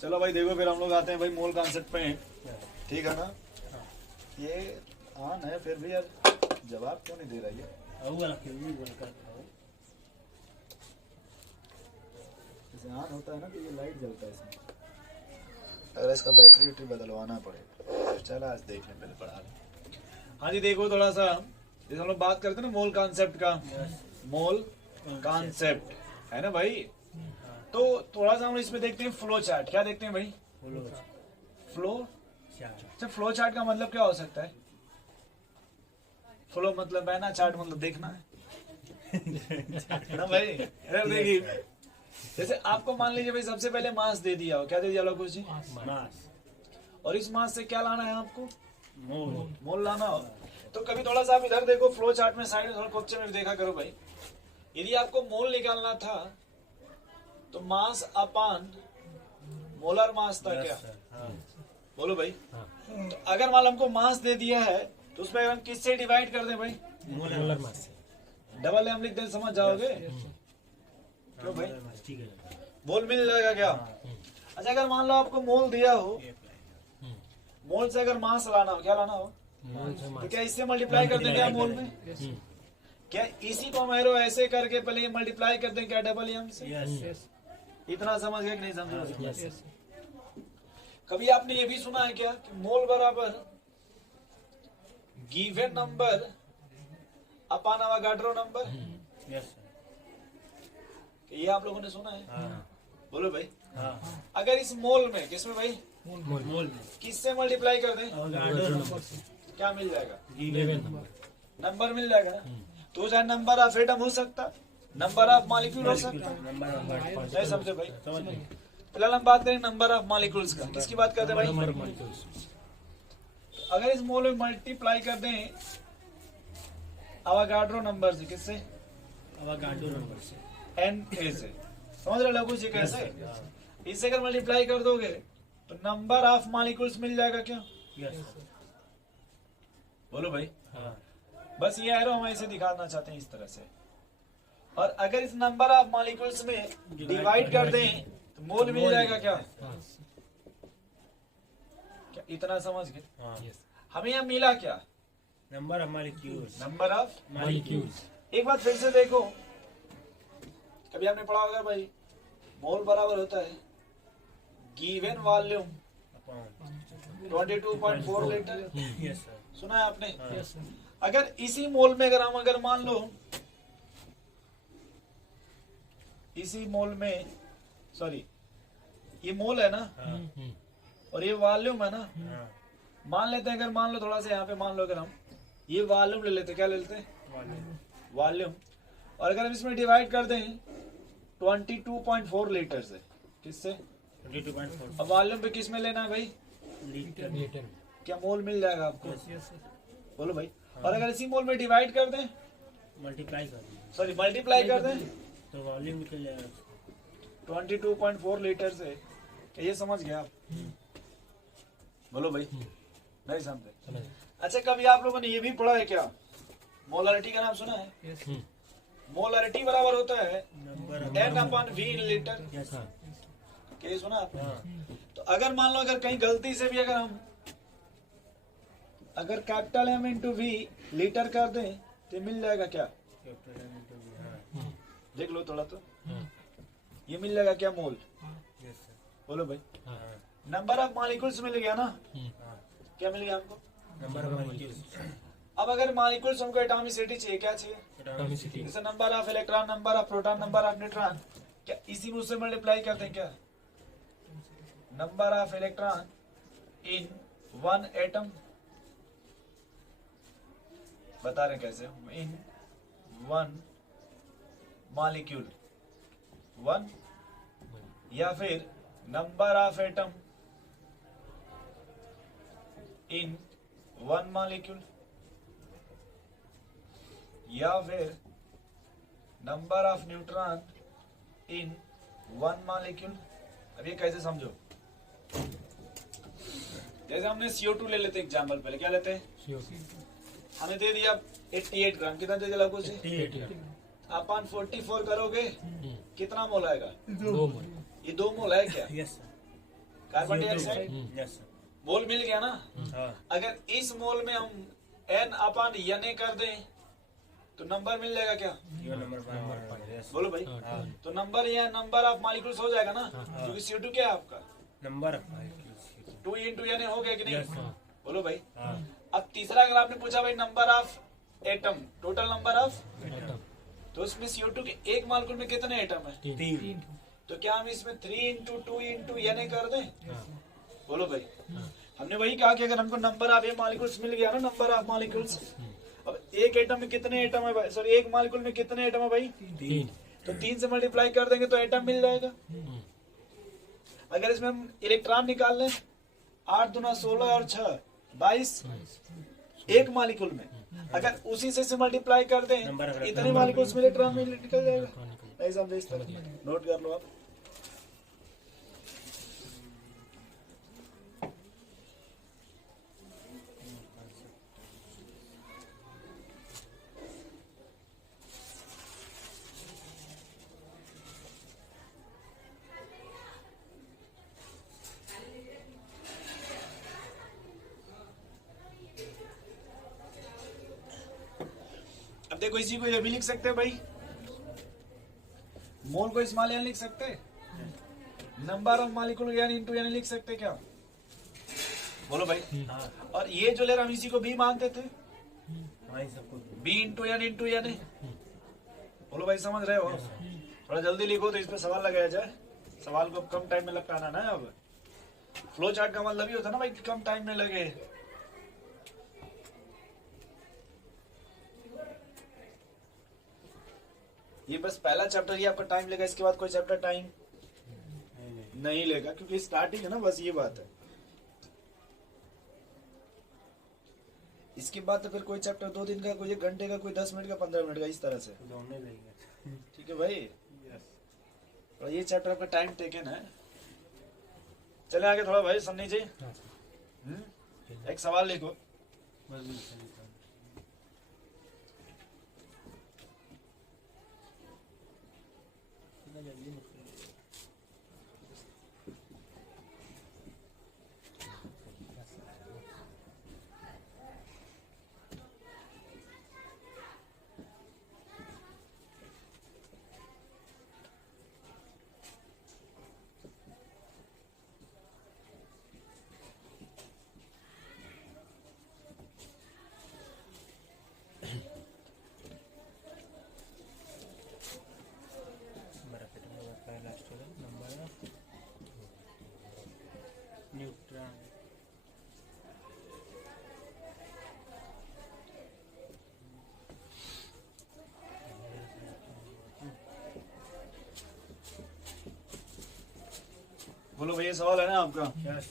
चलो भाई देखो, फिर हम लोग आते हैं भाई मोल कॉन्सेप्ट पे, ठीक है ना। ये ऑन है फिर भी यार जवाब क्यों नहीं दे रहा है? जैसे ऑन होता है ना तो ये लाइट जलता है इसमें। अगर इसका बैटरी वैटरी बदलवाना पड़ेगा। चला आज देखने पहले पढ़ा लें। हाँ जी देखो थोड़ा सा, जैसे हम लोग बात करते हैं ना मोल कॉन्सेप्ट का, मोल कॉन्सेप्ट है ना भाई। तो थोड़ा सा हम इसमें देखते हैं फ्लो चार्ट। क्या देखते हैं भाई? Flow chart. फ्लो चार्ट का मतलब क्या हो सकता है? फ्लो मतलब बहना, चार्ट मतलब देखना है ना भाई। देखिए जैसे आपको मान लीजिए भाई सबसे पहले मास दे दिया हो, क्या दे दिया लोगों जी? मास। और इस मास से क्या लाना है आपको? मोल लाना हो। तो कभी थोड़ा सा आप इधर देखो फ्लो चार्ट में, साइड में, क्वेश्चन में देखा करो भाई। यदि आपको मोल निकालना था तो मास अपान मोलर मास था क्या? बोलो भाई। तो अगर मान हमको मास दे दिया है तो उसमें हम किससे डिवाइड कर दें भाई? मोलर मास से। डबल एम लिख दें, समझ जाओगे क्यों भाई? मोल मिल जाएगा क्या? अच्छा अगर मान लो आपको मोल दिया हो, मोल से अगर मास लाना हो, क्या लाना हो? तो क्या इससे मल्टीप्लाई कर दें क्या मोल में? क्या इसी को हम एरो ऐसे करके पहले ये मल्टीप्लाई कर दें क्या डबल एम से? इतना समझ गए कि नहीं समझ? कभी आपने ये भी सुना है क्या कि मोल बराबर गिवन नंबर अपान अवोगाड्रो नंबर? ये आप लोगों ने सुना है? बोलो भाई। अगर इस मोल में, किसमें भाई? मोल में किससे मल्टीप्लाई कर दें? क्या मिल जाएगा? नंबर मिल जाएगा ना। तो चाहे नंबर ऑफ एटम हो सकता, नंबर ऑफ मॉलिक्यूल हो सकता है। नहीं समझे भाई? फिलहाल हम बात करें नंबर ऑफ मॉलिक्यूल्स का। किसकी बात करते हैं भाई? अगर इस मोल में मल्टीप्लाई कर दें अवोगाड्रो नंबर से, किससे? अवोगाड्रो नंबर से, Na से। समझ रहे लोगों जी कैसे? इससे अगर मल्टीप्लाई कर दोगे तो नंबर ऑफ मॉलिक्यूल्स मिल जाएगा क्या? बोलो भाई। बस ये एरो हम ऐसे दिखाना चाहते हैं इस तरह से। और अगर इस नंबर ऑफ मॉलिक्यूल्स में डिवाइड कर दें तो मोल मिल जाएगा क्या? क्या इतना समझ गए? हमें यहाँ मिला क्या? Number of molecules. Number of molecules. एक बात फिर से देखो, कभी आपने पढ़ा होगा भाई, मोल बराबर होता है गिवन वॉल्यूम 22.4 लीटर। सुना है आपने? अगर इसी मोल में अगर मान लो इसी मोल में, सॉरी ये मोल है ना और ये वॉल्यूम है ना, मान लेते हैं, अगर मान लो थोड़ा सा यहाँ पे मान लो, अगर हम ये वॉल्यूम ले लेते, क्या ले लेते हैं? वॉल्यूम। और अगर हम इसमें डिवाइड कर दें 22.4 लीटर से, किससे? 22.4। अब वॉल्यूम पे किस में लेना है भाई? लीटर। क्या मोल मिल जाएगा आपको? बोलो भाई। और अगर इसी मोल में डिवाइड कर दें, मल्टीप्लाई कर दें तो वॉल्यूम निकल जाएगा 22.4 लीटर से। क्या ये समझ गया आप? बोलो भाई। नहीं समझे? अच्छा कभी आप लोगों ने ये भी पढ़ा है क्या, मोलारिटी का नाम सुना है? मोलारिटी बराबर होता है N/V इन लीटर। क्या ये सुना आपने? तो अगर मान लो अगर कहीं गलती से भी अगर capital M into V litre कर दें तो मिल जाएगा क्या? देख लो थोड़ा तो, ये मिल जाएगा क्या? मोल। बोलो भाई। नंबर ऑफ मॉलिक्यूल्स मिल गया ना? क्या मिल गया हमको? Number of molecules. अब अगर मॉलिक्यूल्स हमको एटॉमिसिटी चाहिए, क्या चाहिए? जैसे number of electron, number of proton, number of neutron, क्या इसी में उससे मल्टीप्लाई करते हैं क्या? Number of electron in one atom, बता रहे कैसे? इन वन मॉलिक्यूल, वन, या फिर number of atom in one molecule, या फिर number of neutron in one molecule. अब ये कैसे समझो? जैसे हमने CO2 ले लेते हैं एग्जाम्पल, पहले क्या लेते हैं? हमें दे दिया 88 ग्राम, कितना दे दिया आपको? 88 अपन 44 करोगे कितना मोल आएगा? 2 मोल। ये 2 मोल है क्या? Yes sir. Carbon dioxide yes sir. Mole मिल गया ना? हाँ अगर इस मोल में हम n अपन n कर दें तो नंबर मिल जाएगा क्या? ये नंबर 5। यस बोलो भाई। हाँ तो नंबर या नंबर ऑफ मॉलिक्यूल्स हो जाएगा ना, क्योंकि CO2 क्या है आपका? Number of molecules. 2 into n हो गया कि नहीं? Yes sir. बोलो भाई। हाँ अब तीसरा अगर आपने पूछा भाई number of atom, total number of, atom तो इसमें CO2 के एक मॉलिक्यूल में कितने एटम है? 3। तो क्या हम इसमें 3 into 2 into n कर दें? हाँ। बोलो भाई। हमने वही कहा कि अगर हमको नंबर ऑफ मॉलिक्यूल्स मिल गया ना, नंबर ऑफ मॉलिक्यूल्स, अब एक एटम में कितने एटम है भाई? सॉरी, एक मॉलिक्यूल में कितने एटम है भाई? 3। तो 3 से मल्टीप्लाई कर देंगे तो एटम मिल जाएगा। अगर इसमें हम इलेक्ट्रॉन निकाल लें, 8 दूना 16 और 6 22 एक मॉलिक्यूल में, अगर उसी से मल्टीप्लाई कर दें इतने मॉलिक्यूल्स में इलेक्ट्रॉन में निकल जाएगा। नहीं समझे? इस तरह नोट कर लो आप। अब देखो इसी को ये भी लिख सकते हैं भाई, मोल को स्मॉल n लिख सकते हैं, number of molecule n into n लिख सकते हैं क्या? बोलो भाई। हाँ और ये जो ले रहा हम इसी को भी मानते थे, हाँ ये सबको। b into n। बोलो भाई, समझ रहे हो? थोड़ा जल्दी लिखो तो इस पे सवाल लगाया जाए। सवाल को कम टाइम में लगाना ना। अब फ्लो चार्ट का मतलब ये होता है ना भाई कि कम टाइम में लगे। ये बस पहला चैप्टर ही आपका टाइम लेगा, इसके बाद कोई चैप्टर टाइम नहीं लेगा, क्योंकि स्टार्टिंग है ना, बस ये बात है। इसके बाद तो फिर कोई चैप्टर 2 दिन का, कोई 1 घंटे का, कोई 10 मिनट का, 15 मिनट का, इस तरह से। दोनों लगेगा। ठीक है भाई। और ये चैप्टर आपका टाइम टेकन है। चले आगे थोड़ा भाई, सन्नी जी। एक सवाल लिखो। बस बिल्कुल। जल्दी मत करो। न्यूट्रॉन। बोलो भाई, ये सवाल है ना आपका। यस।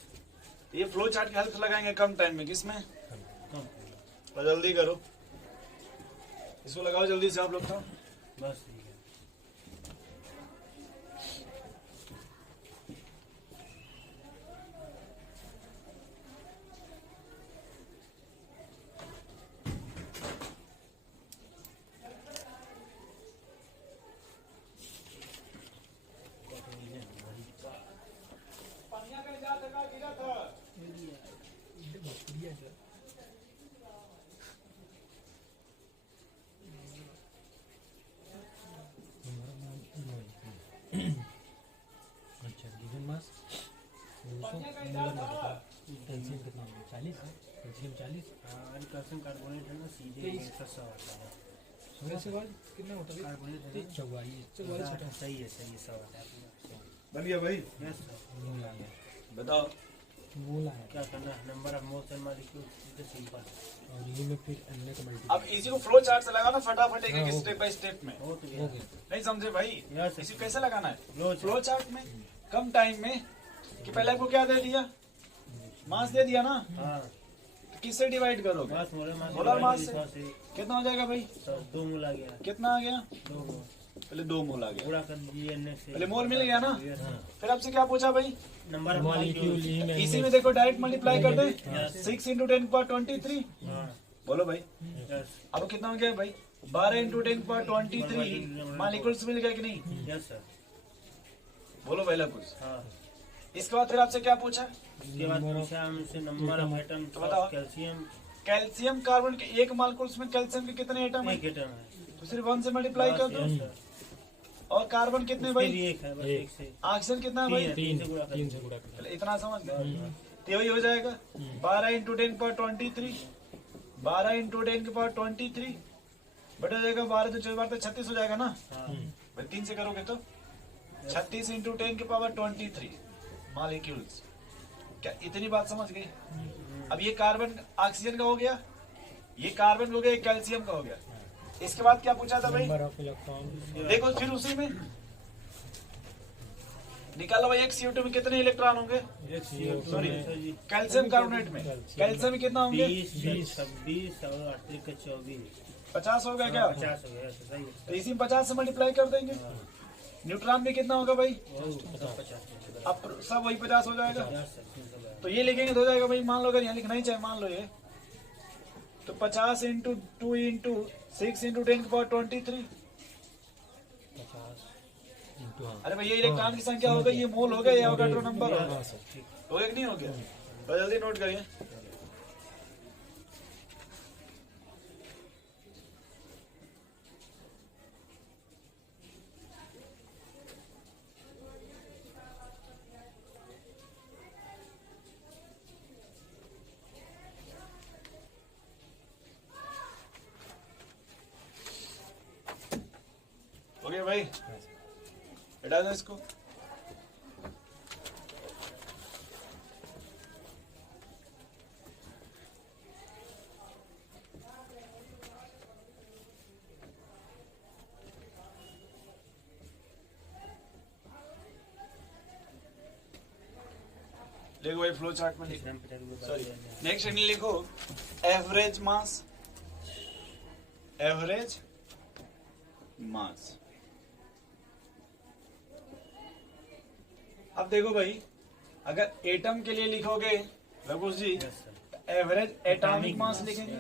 ये फ्लो चार्ट की हेल्प लगाएंगे कम टाइम में, किसमें? कम। तो जल्दी करो, इसको लगाओ जल्दी से आप लोग। तो बस ठीक है। अच्छा, गिवन मास 200 मोलर कैल्शियम कितना होगा? 40 है। कैल्शियम 40। कैल्शियम कार्बोनेट है ना, सीधे 100 आता है। सोलह से बाद कितना होता है? कार्बोनेट है ना, 44 सही है 100 आता है। बन गया भाई। Yes sir. मोल आया। बताओ मोल आया। क्या करना है? Number of moles and molecules is simple. और ये में फिर अन्य का मल्टी। अब इसी को फ्लो चार्ट से लगाओ ना फटाफट, एक एक स्टेप बाय स्टेप में। हो तो हो गया। गया। नहीं समझे भाई? यस इसी को कैसे लगाना है? फ्लो फ्लो चार्ट में कम टाइम में। कि पहले आपको क्या दे दिया? मास दे दिया ना, हाँ तो किससे डिवाइड करोगे? मास मोलर मास से। से कितना हो जाएगा भाई? 2 मोल आ गया। कितना आ गया? 2 मोल पहले 2 मोल आ गया। पूरा कर दिए NH से। पहले मोल मिल गया ना। Yes sir. फिर आपसे क्या पूछा भाई? Number of molecule molecules. इसी में देखो डायरेक्ट मल्टीप्लाई कर दे। Yes. 6 into 10 power 23। हाँ बोलो भाई, यस। अब कितना हो गया भाई? 12 इंटू 10⁻23 मॉलिक्यूल्स मिल गए कि नहीं? Yes sir. बोलो पहला कुछ। हाँ, इसके बाद फिर आपसे क्या पूछा? उसके बाद पूछा हमसे नंबर ऑफ एटम तो बताओ। कैल्शियम। कैल्शियम कार्बन के एक मॉलिक्यूल्स में कैल्शियम के कितने एटम है? एक एटम है। तो सिर्फ 1 से मल्टीप्लाई कर दो। Yes sir. और कार्बन कितने उसके भाई? भी एक है, बस एक से। ऑक्सीजन कितना है भाई? तीन से गुणा कर। 3 से गुणा कर चलो इतना समझ गए। तो वही हो जाएगा 12 इंटू 10⁻23 12 इंटू 10⁻23 बटा हो जाएगा 12 तो 4 बार तो 36 हो जाएगा ना हाँ, भाई। 3 से करोगे तो 36 इंटू 10⁻23 मॉलिक्यूल्स। क्या इतनी बात समझ गए? अब ये कार्बन ऑक्सीजन का हो गया, ये कार्बन हो गया, ये कैल्शियम का हो गया। इसके बाद क्या पूछा था भाई? Number of electron. देखो फिर उसी में निकालो भाई। एक CO2 में कितने इलेक्ट्रॉन होंगे? एक CO2 सॉरी, में सर जी कैल्शियम कार्बोनेट में कैल्शियम में कितना होंगे? 20, 26 और 8 का 24। 50 हो गया क्या? 50 हो गया सही है। तो इसी में 50 से मल्टीप्लाई कर देंगे। न्यूट्रॉन में कितना होगा भाई? वो 50 अब सब वही 50 हो जाएगा। 50 तो ये लिखेंगे तो हो जाएगा भाई। मान लो अगर यहाँ लिखना ही चाहे मान लो ये तो 50 इंटू 2 इंटू 6 इंटू 10⁻23। 50 इंटू हाँ अरे भाई ये इलेक्ट्रॉन की संख्या हो गई, ये मोल हो गया, ये एवोगाड्रो नंबर हो गया। हाँ सर। हो गया कि नहीं हो गया? तो जल्दी नोट करिए। हो गया भाई? हाँ सर। हटा दो इसको। देखो भाई फ्लो चार्ट में लिखो। सॉरी, नेक्स्ट इन्हें लिखो एवरेज मास। Average mass. अब देखो भाई, अगर एटम के लिए लिखोगे रघुष जी एवरेज एटॉमिक मास लिखेंगे।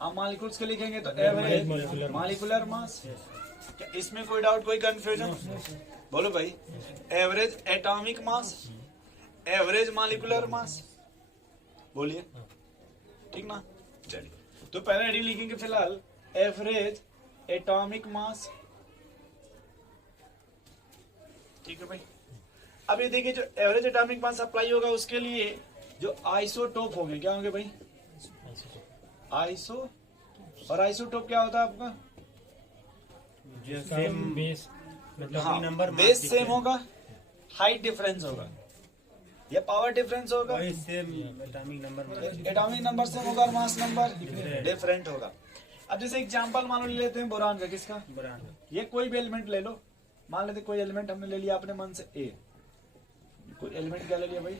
अब मॉलिक्यूल्स के लिखेंगे तो एवरेज मॉलिक्यूलर मास। क्या इसमें कोई डाउट, कोई कंफ्यूजन? बोलो भाई। Average atomic mass, average molecular मास। बोलिए, ठीक ना? चलिए तो पहले हेडिंग लिखेंगे फिलहाल एवरेज एटॉमिक मास। ठीक है भाई। अब ये देखिए जो एवरेज एटॉमिक मास अप्लाई होगा उसके लिए जो आइसोटोप होंगे, क्या होंगे भाई? आइसो। और आइसोटोप क्या होता है आपका? जो सेम बेस मतलब हाँ, नंबर बेस सेम होगा, हाइट डिफरेंस होगा या पावर डिफरेंस होगा। वही same atomic number. Atomic number same होगा और मास नंबर डिफरेंट होगा। अब जैसे एग्जांपल मान लो ले लेते हैं बोरान का। किसका? ये कोई भी एलिमेंट ले लो। मान लेते कोई एलिमेंट हमने ले लिया अपने मन से ए। कोई एलिमेंट क्या ले लिया भाई?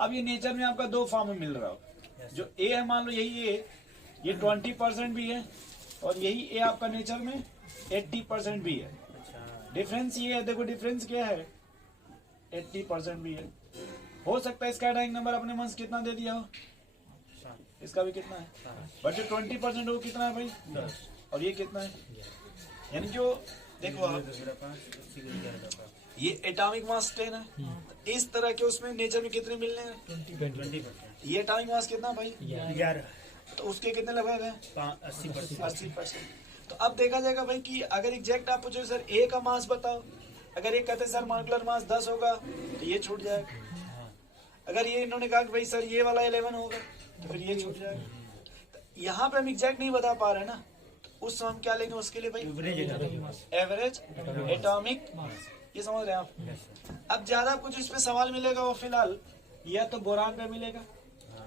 अब ये नेचर में आपका दो फॉर्म में मिल रहा हो। जो ए है मान लो यही ए, ये 20% भी है और यही ए आपका नेचर में 80% भी है। डिफरेंस ये है, देखो डिफरेंस क्या है? 80% भी है। हो सकता है इसका एटॉमिक नंबर अपने मन से कितना दे दिया हो, इसका भी कितना है, बट जो 20% है वो कितना है भाई? 10। और ये कितना है? यानी जो देखो आप ये एटॉमिक मास 10 है। तो इस तरह के उसमें नेचर में कितने मिलने हैं? 20%। ये एटॉमिक मास कितना भाई? 11। तो उसके कितने लगे गए? 80%। 80%। तो अब देखा जाएगा भाई कि अगर एग्जैक्ट आप पूछो सर ए का मास बताओ, अगर ये कहते सर मॉलिक्यूलर मास 10 होगा तो ये छूट जाएगा। अगर ये इन्होंने कहा कि भाई सर ये वाला 11 होगा तो फिर ये छूट जाएगा। तो यहाँ पे हम एग्जैक्ट नहीं बता पा रहे ना, तो उस समय हम क्या लेंगे उसके लिए भाई? Average atomic mass. ये समझ रहे हैं आप? अब ज्यादा कुछ इस पे सवाल मिलेगा वो फिलहाल या तो बोरान पे मिलेगा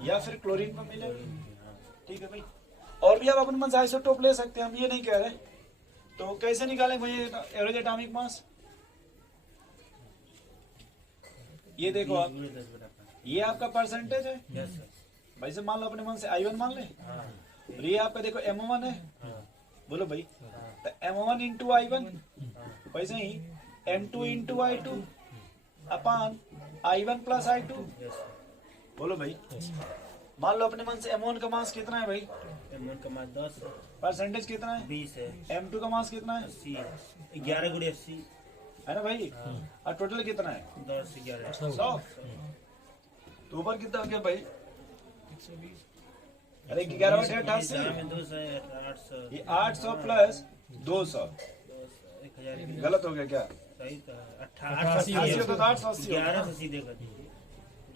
या फिर क्लोरीन पे मिलेगा। ठीक है भाई। और भी आप अपने मन से आइसोटोप ले सकते हैं, हम ये नहीं कह रहे। तो कैसे निकालें भाई एवरेज एटॉमिक मास? ये देखो आप, ये आपका परसेंटेज है भाई। से मान लो अपने मन से I1 मान ले, और ये आपका देखो M1 है। बोलो भाई, तो M1 इंटू I1 वैसे ही M2 इंटू I2 अपान I1 प्लस I2। बोलो भाई। मान लो अपने मन से M1 का मास कितना है भाई? M1 का मास 10 है। परसेंटेज कितना है? 20 है। M2 का मास कितना है? 80 है। 11 गुणे 80। है ना भाई? और टोटल कितना है? 10 11 100। तो ऊपर कितना हो गया भाई? 120 अरे 11 बटे 88, में 200 है 800। ये 800 प्लस 200 1000 गलत हो गया क्या? सही था। 88 80 होता तो 880 होता। 11 से सीधे कर दीजिए।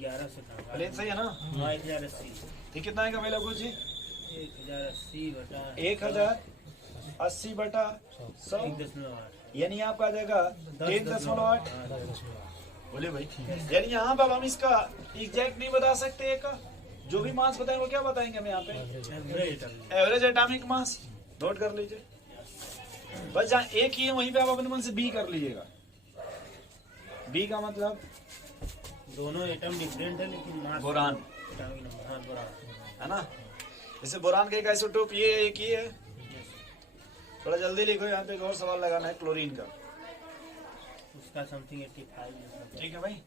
11 से कहाँ? प्लेन सही है ना? हाँ 1080। ये कितना आएगा भाई लघु जी? 1080 बटा 1080 बटा 100 1.8। यानी आपका आ जाएगा 10.8। बोले भाई, यानी यहाँ पर हम इसका एग्जैक्ट नहीं बता सकते का, जो भी मास बताएंगे वो क्या बताएंगे हम यहाँ पे? एवरेज एटॉमिक मास नोट कर लीजिए। बस जहाँ एक ही है वहीं पे आप अपने मन से बी कर लीजिएगा। बी का मतलब दोनों एटम डिफरेंट है लेकिन मास बोरान एटॉमिक नंबर। हाँ बोरान। है ना? जैसे बोरान का एक आइसोटोप ये है, एक ही है। थोड़ा जल्दी लिखो, यहाँ पे एक और सवाल लगाना है क्लोरीन का। उसका समथिंग 85। ठीक है भाई।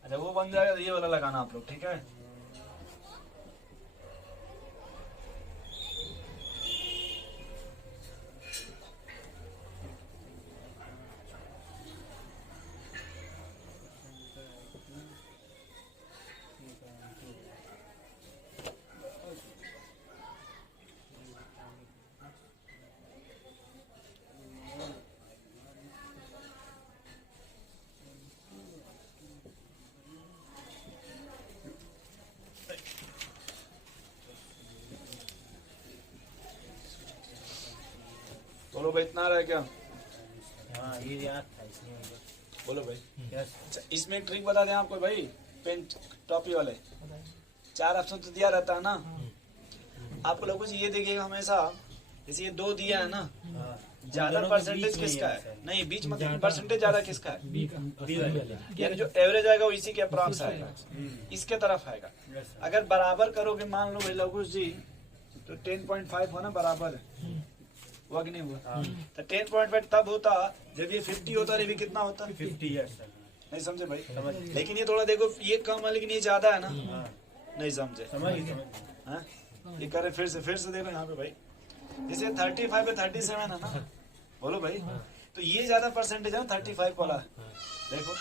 अच्छा वो बन जाएगा तो ये वाला लगाना आप लोग, ठीक है? बोलो भाई, इतना रहा क्या? हाँ ये याद था इसलिए। बोलो भाई। यस। अच्छा, इसमें एक ट्रिक बता दें आपको भाई, पेन टॉपी वाले 4 ऑप्शन तो दिया रहता है ना। आपको लोगों से ये देखिएगा हमेशा, जैसे ये 2 दिया है ना, हाँ ज्यादा दोनों के परसेंटेज बीच में किसका ही है? है। नहीं, बीच मतलब परसेंटेज ज्यादा किसका है? बी का यानी जो एवरेज आएगा वो इसी के अप्रॉक्स आएगा, इसके तरफ आएगा। Yes sir. अगर बराबर करोगे, मान लो भाई लघुष जी, तो 10.5 हो ना बराबर, हुआ कि नहीं हुआ? हाँ तो 10.5 तब होता जब ये 50 होता, और ये भी कितना होता? 50। Yes sir. नहीं समझे भाई? समझ लेकिन ये थोड़ा देखो, ये कम है लेकिन ये ज्यादा है ना। हाँ नहीं समझे? समझ गए। हाँ? ये करे फिर से देखो यहाँ पे भाई, जैसे 35 पे 37 है ना। बोलो भाई, तो ये ज्यादा परसेंटेज है ना 35 वाला। देखो,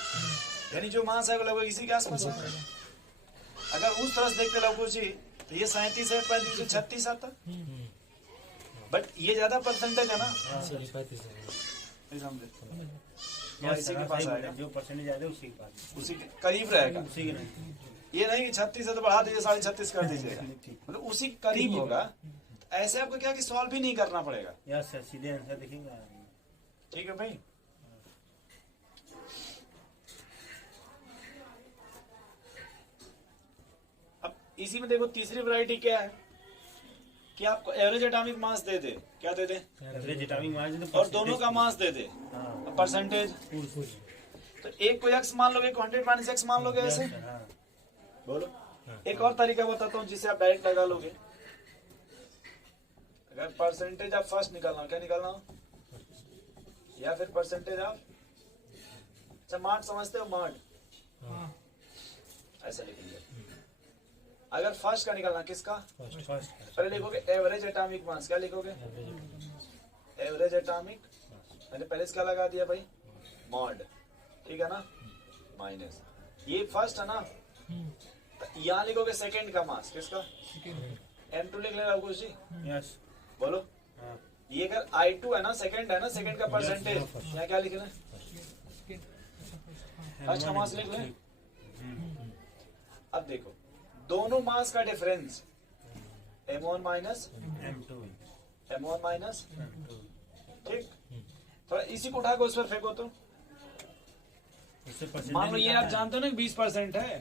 यानी जो मास है वो लगभग इसी के आसपास है। अगर उस तरह से देखते लोगों जी, तो ये 37 है, 35 से 36 आता। बट ये ज्यादा परसेंटेज है ना। नहीं समझे? तो इसी के पास आएगा, जो परसेंटेज आएगा उसी के पास, उसी के करीब रहेगा। उसी के नहीं। ये नहीं कि 36 है तो बढ़ा दीजिए 36.5 कर दीजिएगा, मतलब उसी के करीब होगा। ऐसे आपको क्या कि सॉल्व भी नहीं करना पड़ेगा। यस सर, सीधे आंसर देखेंगे। ठीक है भाई। अब इसी में देखो तीसरी वैरायटी क्या है कि आपको एवरेज एटॉमिक मास दे दे, क्या दे दे? एवरेज एटॉमिक मास और दोनों का मास दे दे, हाँ परसेंटेज। तो एक को x मान लोगे, 100 - x मान लोगे ऐसे। हाँ बोलो, एक और तरीका बताता हूँ जिससे आप डायरेक्ट लगा लोगे। अगर परसेंटेज आप फर्स्ट निकालना, क्या निकालना हो? या फिर परसेंटेज आप, अच्छा मार्ट समझते हो? मार्ट ऐसा लिखेंगे। अगर फर्स्ट का निकालना, किसका? फर्स्ट। पहले लिखोगे एवरेज एटॉमिक मास। क्या लिखोगे? एवरेज एटॉमिक, मैंने पहले क्या लगा दिया भाई? मॉड। ठीक है ना? माइनस, ये फर्स्ट है ना, यहाँ लिखोगे सेकंड का मास। किसका? M2 लिख लेना कुछ जी। यस। बोलो, हाँ ये अगर I2 है ना, सेकंड है ना, सेकंड का परसेंटेज, यहाँ क्या लिख लें? फर्स्ट का मास लिख लें। अब देखो, दोनों मास का difference M1 minus M2। M1 minus, ठीक। थोड़ा इसी को उठा के उस पर फेंको तो, मान लो ये आप जानते हो ना 20% है,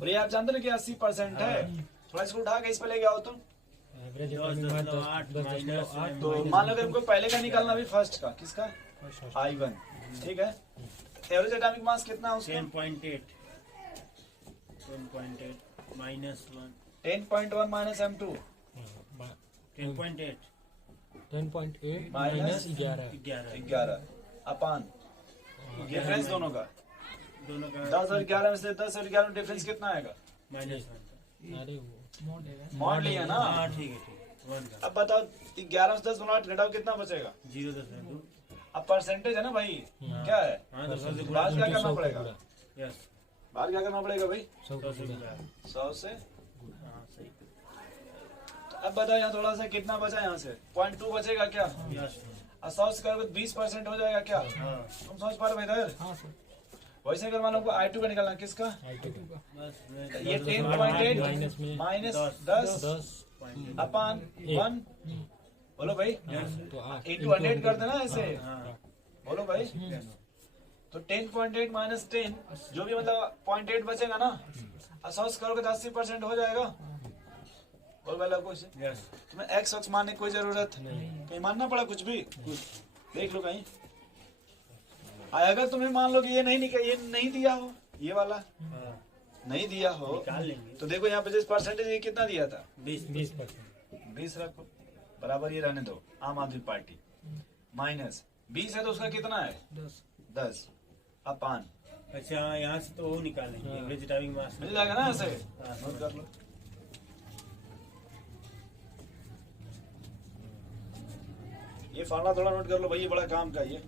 और ये आप जानते हो ना कि 80% है। थोड़ा इसको उठा के इस पर ले आओ तो मान लो अगर हमको पहले का निकालना भी, फर्स्ट का, किसका? I1, ठीक है। एवरेज एटॉमिक मास कितना है उसका? 10.8 -1 10.1 माइनस m2 10.8 10.8 माइनस माइनस 11 11 अपान डिफरेंस दोनों का दोनों का 10 और 11 में से 10 और 11 में डिफरेंस कितना आएगा? -1 अरे वो मॉड लिया ना। हाँ ठीक है 1 का अब बताओ 11 से 10 गुना घटाओ कितना बचेगा? 0.2 अब परसेंटेज है ना भाई, क्या है? हाँ 10 से गुणा बाहर क्या करना पड़ेगा? यस बाहर क्या करना पड़ेगा भाई? 100 से गुणा 100 से। हाँ सही तो अब बताओ यहाँ थोड़ा सा कितना बचा? यहाँ से 0.2 बचेगा क्या? यस और 100 से करोगे 20% हो जाएगा क्या? हाँ तुम समझ पा रहे हो इधर? हाँ सर वैसे अगर मान लो I2 का निकालना, किसका? बस ये 10.8 माइनस में माइनस 10 10 अपान 1 बोलो भाई, तो 8 इंटू 100 कर देना ऐसे, हाँ बोलो भाई। तो 10.8 माइनस 10 जो भी मतलब 0.8 बचेगा ना, और 100 से करोगे तो 80% हो जाएगा। बोल भाई लोगों से यस तुम्हें एक्स वक्स मानने की कोई जरूरत कहीं मानना पड़ा कुछ भी? देख लो कहीं। अगर तुम्हें मान लो कि ये नहीं दिया हो, ये वाला हाँ नहीं दिया हो, निकाल लेंगे तो देखो यहाँ पे जिस परसेंटेज ये कितना दिया था 20% 20 रखो, बराबर ये रहने दो आम आदमी पार्टी। माइनस 20 है तो उसका कितना है? 10 अपान अच्छा यहाँ से तो वो निकालेंगे एवरेज एटॉमिक मास मिल जाएगा ना ऐसे। हाँ, नोट कर लो। ये फार्मूला थोड़ा नोट कर लो भाई, ये बड़ा काम का ये।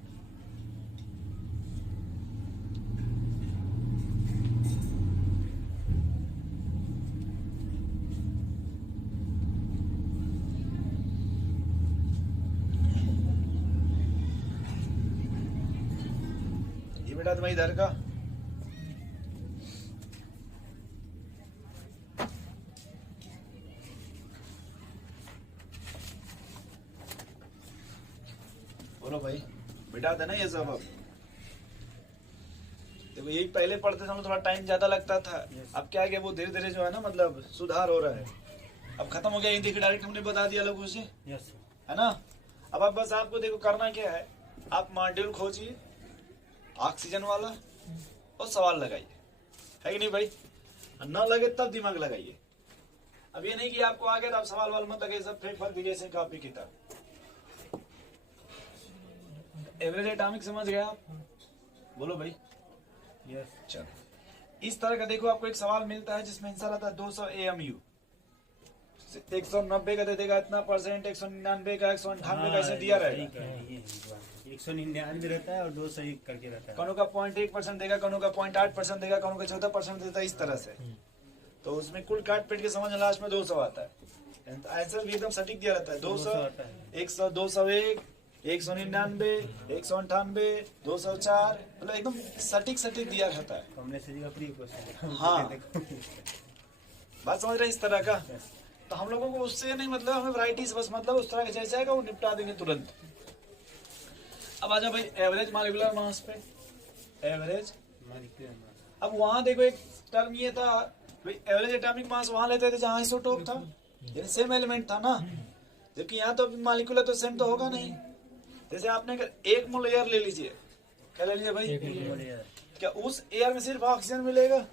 ये बेटा तुम्हारी इधर का बोलो भाई, बिठा देना ये सब। अब देखो यही पहले पढ़ते समय थोड़ा टाइम ज्यादा लगता था, अब क्या है कि वो धीरे धीरे जो है ना मतलब सुधार हो रहा है। अब खत्म हो गया हिंदी की, डायरेक्ट हमने बता दिया लोगों से, यस है ना। अब बस आपको देखो करना क्या है, आप मॉड्यूल खोजिए ऑक्सीजन वाला और सवाल लगाइए, है कि नहीं भाई? न लगे तब दिमाग लगाइए। अब ये नहीं कि आपको आ गया तो आप सवाल वाल मत लगे, सब फेंक दीजिए जैसे कॉपी किताब। एवरेज एटॉमिक समझ गए आप? बोलो भाई। यस चलो इस तरह का देखो, आपको एक सवाल मिलता है जिसमें आंसर आता है 200 AMU। 190 का दे देगा इतना परसेंट, 199 का, 198 का, ऐसे दिया रहेगा। 199 रहता है और 2 सही करके रहता है। कौनों का 0.1% देगा, कौनों का 0.8% देगा, कौनों का 14% देता है, इस तरह से। तो उसमें कुल काट पीट के समझ लास्ट में 200 आता है। आंसर भी एकदम सटीक दिया रहता है, 200, आता है 100, 201, 199, 198, 204, मतलब एकदम सटीक दिया रहता है। हमने से का प्री क्वेश्चन हाँ। बात समझ रहे हैं इस तरह का? तो हम लोगों को उससे नहीं मतलब, हमें वैरायटी से बस मतलब उस तरह का जैसे आएगा वो निपटा देंगे तुरंत। अब आ जाओ भाई एवरेज मॉलिक्यूलर मास पे। एवरेज, अब वहां देखो एक टर्म ये था भाई, एवरेज एटॉमिक मास वहां लेते थे जहां आइसोटोप था, यानी सेम एलिमेंट था ना, जबकि यहाँ तो मॉलिक्यूलर तो सेम तो होगा नहीं। जैसे आपने अगर 1 मोल एयर ले लीजिए, क्या ले लीजिए भाई? क्या उस एयर में सिर्फ ऑक्सीजन मिलेगा,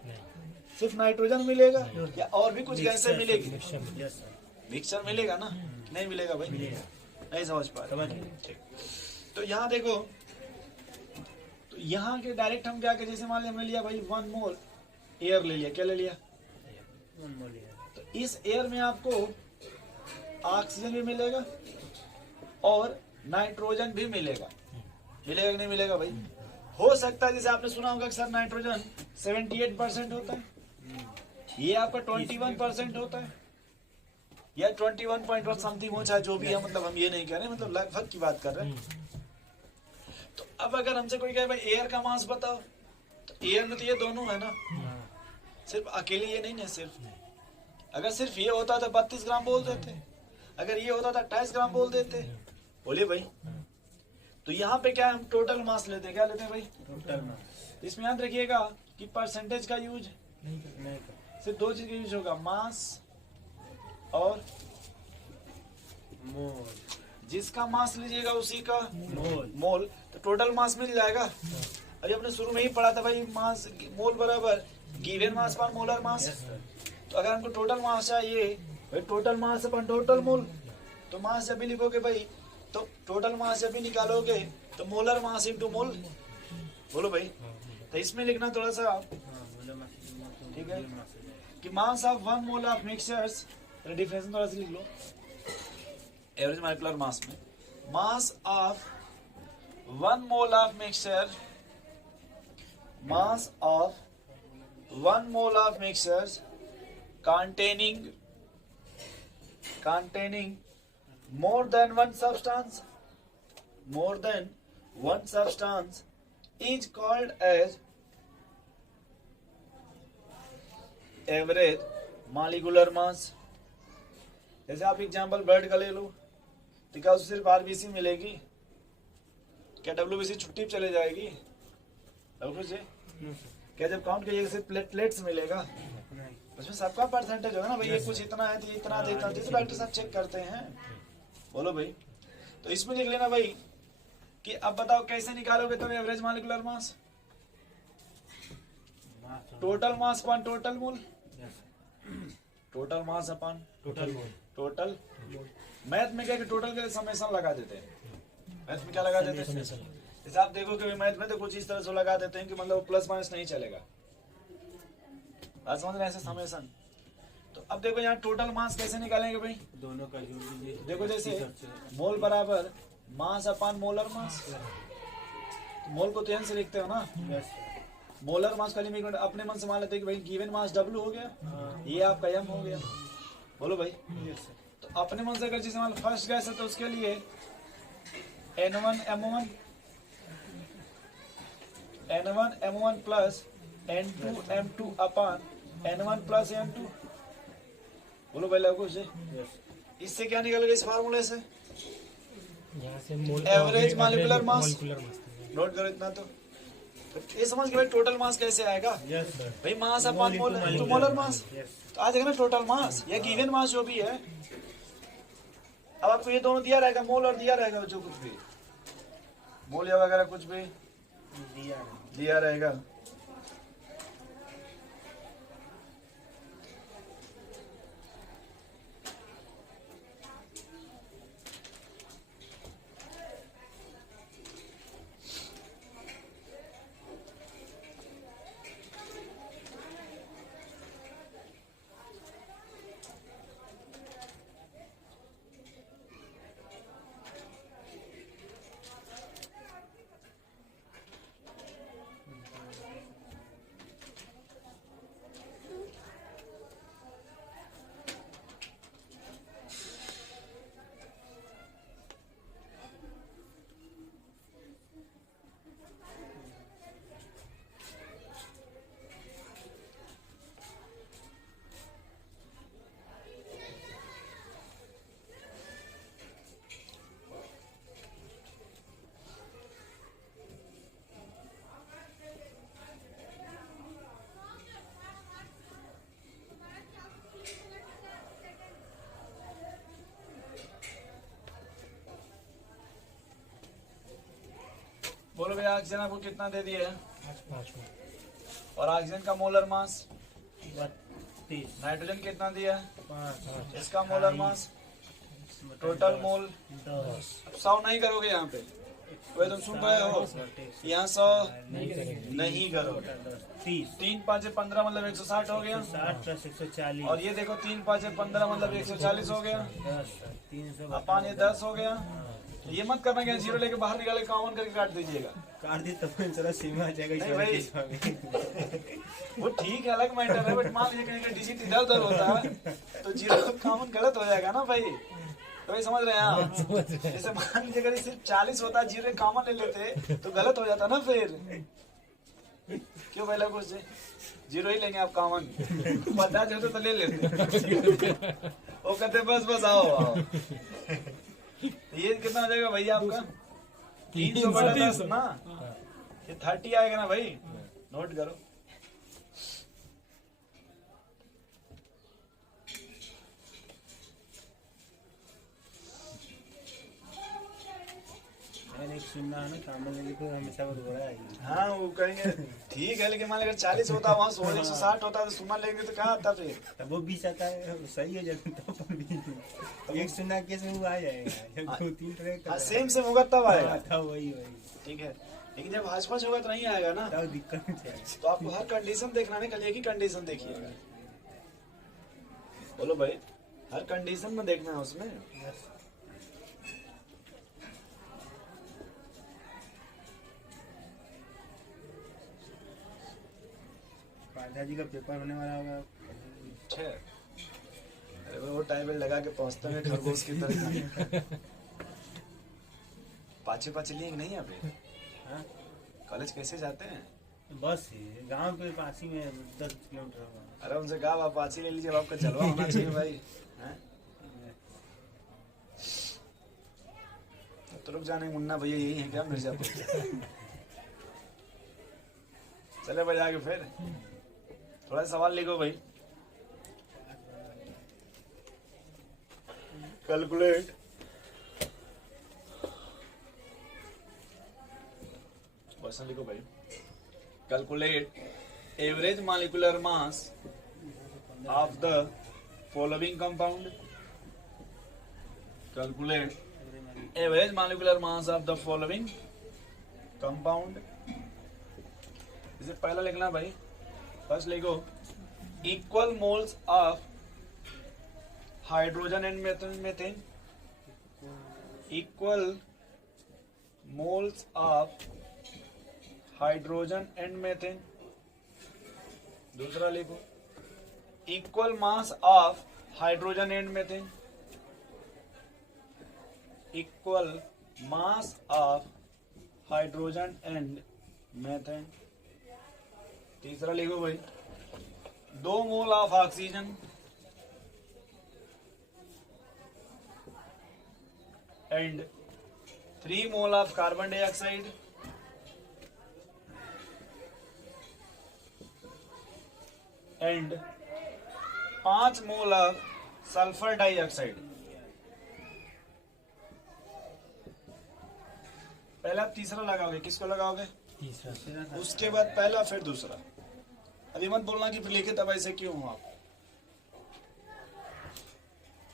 सिर्फ नाइट्रोजन मिलेगा, या और भी कुछ गैसें मिलेगी? यस मिक्सचर मिलेगा ना, नहीं मिलेगा भाई? नहीं समझ पा रहे? ठीक। तो यहाँ देखो, तो यहाँ के डायरेक्ट हम क्या करें, जैसे मान लिया हमने लिया भाई 1 मोल एयर ले लिया, क्या ले लिया? तो इस एयर में आपको ऑक्सीजन भी मिलेगा और नाइट्रोजन भी मिलेगा। मिलेगा कि नहीं मिलेगा भाई? हो सकता है जैसे आपने सुना होगा कि सर नाइट्रोजन 78% होता है, ये आपका 21% होता है, या 21 समथिंग हो, चाहे जो भी है, मतलब हम ये नहीं कह रहे, मतलब लगभग की बात कर रहे हैं। तो अब अगर हमसे कोई कहे भाई एयर का मास बताओ, तो एयर में तो ये दोनों है ना, सिर्फ अकेले ये नहीं ना। सिर्फ अगर सिर्फ ये होता तो 32 ग्राम बोल देते, अगर ये होता तो 28 ग्राम बोल देते। बोलिए भाई। तो यहाँ पे क्या हम टोटल मास लेते हैं, क्या लेते हैं भाई? Total mass. इसमें याद रखिएगा कि परसेंटेज का यूज नहीं सिर्फ 2 चीज का यूज होगा, मास और मोल जिसका मास लीजिएगा उसी का मोल मोल। तो टोटल मास मिल जाएगा। अभी अपने शुरू में ही पढ़ा था भाई, मास मोल बराबर गिवन मास पर मोलर मास। तो अगर हमको टोटल मास चाहिए भाई, टोटल मास अपन टोटल मोल, तो मास जब भी लिखोगे भाई, तो टोटल मास जब भी निकालोगे तो मोलर मास इंटू मोल। बोलो भाई, तो इसमें लिखना थोड़ा सा ठीक है कि mass of 1 mole of mixtures, difference थोड़ा सा लिख लो एवरेज मॉलिक्यूलर मास में, mass of 1 mole of mixture, mass of 1 mole of mixtures containing more than one substance, is called as average molecular mass। जैसे आप एग्जांपल ब्लड का ले लो, तो क्या उससे सिर्फ आरबीसी मिलेगी? क्या डब्ल्यूबीसी छुट्टी पे चले जाएगी? कुछ है क्या? जब काउंट करिएगा सिर्फ प्लेट्स मिलेगा, उसमें सबका परसेंटेज होगा ना भाई, ये कुछ इतना है तो ये इतना देता है, जैसे डॉक्टर साहब चेक करते हैं। बोलो भाई, तो इसमें लिख लेना भाई कि अब बताओ कैसे निकालोगे तुम एवरेज मॉलिक्यूलर मास? Total mass upon total mole, total mass upon total mole, total. Math में क्या कि टोटल के समेशन लगा देते हैं, मैथ में क्या लगा देते हैं? जैसे आप देखो कि मैथ में तो कुछ इस तरह से लगा देते हैं कि मतलब प्लस माइनस नहीं चलेगा, बात समझ रहे हैं? ऐसे समेशन। तो अब देखो यहाँ टोटल मास कैसे निकालेंगे भाई? दोनों का जोड़ दीजिए। देखो जैसे मोल बराबर मास अपॉन मोलर मास, मोल को तो एन से लिखते हो ना, मोलर मास का लिमिट अपने मन से मान लेते हैं कि भाई गिवन मास डब्ल्यू हो गया, ये आपका एम हो गया। बोलो भाई, तो अपने मन से अगर जैसे मान फर्स्ट गैस है तो उसके लिए N1 M1 plus N2 M2 upon N1 plus N2। बोलो भाई लगो से, इससे क्या निकलेगा इस फार्मूले से? यहाँ से mole average molecular mass. Molecular mass. Note करो इतना। तो ये समझ के भाई टोटल मास कैसे आएगा भाई? Mass upon mole to molar mass, तो आ जाएगा ना टोटल मास या गिवन मास जो भी है। अब आपको ये दोनों दिया रहेगा, मोल और दिया रहेगा, जो कुछ भी मोल या वगैरह कुछ भी दिया रहेगा। बोलो भाई ऑक्सीजन आपको कितना दे दिया है? 5 और ऑक्सीजन का मोलर मास 32, नाइट्रोजन कितना दिया है? 5, इसका मोलर मास टोटल मोल 10, 100 नहीं करोगे यहाँ पे, वही तुम सुन रहे हो, यहाँ 100 नहीं करो। 30, 3 5 15 मतलब 160 हो गया, 60 प्लस 140, और ये देखो 3 5 15 मतलब 140 हो गया, 10, 300 अपन ये 10 हो गया। ये मत करना कि जीरो लेके बाहर निकाले कॉमन करके काट दीजिएगा, काट दी तब चला सीमा आ जाएगा। नहीं भाई वो ठीक है, अलग मैटर है, बट मान लीजिए कहीं डिजिट इधर उधर होता है तो जीरो कॉमन गलत हो जाएगा ना भाई। तो भाई समझ रहे हैं आप? जैसे मान लीजिए अगर सिर्फ 40 होता, जीरो कॉमन ले लेते तो गलत हो जाता ना फिर। क्यों भाई लोग उससे जीरो ही लेंगे आप कॉमन, 50 होते तो ले लेते। वो कहते बस बस आओ आओ। ये कितना हो जाएगा भैया आपका? 300/10 ना, ये 30 आएगा ना भाई, नोट करो। मैंने 100 सुनना है ना काम लगे तो हमेशा वो रोड़ा आएगी। हाँ वो कहेंगे ठीक है, लेकिन मान लीजिए 40 होता वहाँ 16 160 होता तो सुना लेंगे तो कहाँ आता फिर। तब वो 20 आता है, सही है जब तब पर भी एक सुना केस में वो आ जाएगा, जब 2-3 ट्रैक हाँ सेम होगा तब आएगा। था वही वही, ठीक है, लेकिन जब हाच-पाच होगा तो नहीं आएगा ना। तब दिक्कत नहीं है। तो आपको हर कंडीशन देखना नहीं, कल एक ही कंडीशन देखिएगा। बोलो भाई, हर कंडीशन में देखना है उसमें। पांडा जी का पेपर होने वाला होगा। अच्छा, अरे वो टाइबल लगा के पहुंचते हैं खरगोश की तरह। पाछे पाछे लिए नहीं अभी हाँ? कॉलेज कैसे जाते हैं? बस ही गांव के पास ही में 10 किलोमीटर होगा। अरे उनसे कहा आप पाछी ले लीजिए, आपका जलवा होना चाहिए भाई। हैं? तो रुक जाने मुन्ना भैया यही है क्या मिर्जापुर के? चले भाई आगे फिर थोड़ा सवाल लिखो भाई। कैलकुलेट क्वेश्चन लिखो भाई। Calculate average molecular mass of the following compound. Calculate average molecular mass of the following compound. इसे पहला लिखना भाई, फर्स्ट लिखो equal moles of hydrogen and methane. Equal moles of hydrogen and methane. दूसरा लिखो equal mass of hydrogen and methane. Equal mass of hydrogen and methane. तीसरा लिखो भाई 2 mole of oxygen and 3 mole of carbon dioxide and 5 mole of sulphur dioxide. पहले आप तीसरा लगाओगे, किसको लगाओगे? तीसरा। उसके बाद पहला फिर दूसरा। अभी मत बोलना कि फिर लिखे तब ऐसे क्यों हो आप।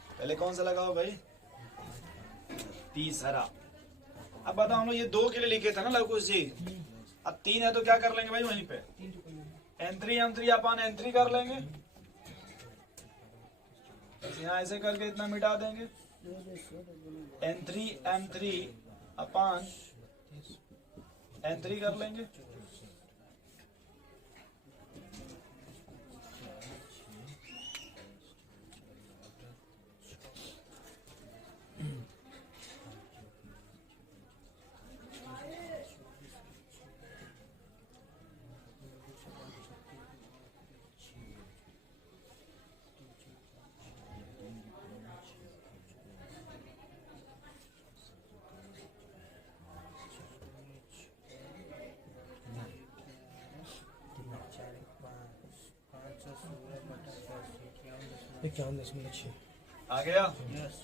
पहले कौन सा लगाओ भाई? तीसरा। अब बताओ हम लोग ये 2 के लिए लिखे थे ना लवकुश जी, अब 3 है तो क्या कर लेंगे भाई वहीं पे N3 M3 अपन N3 कर लेंगे। यहाँ ऐसे करके इतना मिटा देंगे N3 M3 अपन N3 कर लेंगे। इक्यावन दशमलव 6। आ गया? यस।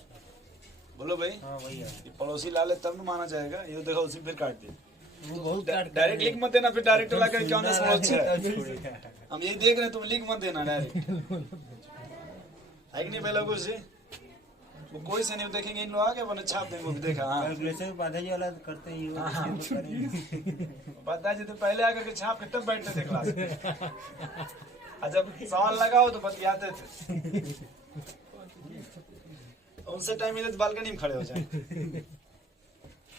बोलो भाई। हाँ वही है। ये पड़ोसी ला ले तब न माना जाएगा। ये देखो उसी फिर काट दे। वो बहुत काट डायरेक्ट लिख मत देना, फिर डायरेक्ट ला कर क्या छोड़ेगा। हम यही देख रहे हैं, तुम लिख मत देना डायरेक्ट। है कि नहीं पहले कुछ वो कोई से नहीं देखेंगे, इन लोग आगे बने छाप देंगे। वो भी देखा हाँ कैलकुलेशन बाधा जी वाला करते ही हो, इसलिए तो करेंगे। पता है जी, तो पहले आकर के छाप के तब बैठते थे क्लास में। और जब सवाल लगाओ तो बतियाते थे। उनसे टाइम मिले तो बालकनी में खड़े हो जाए,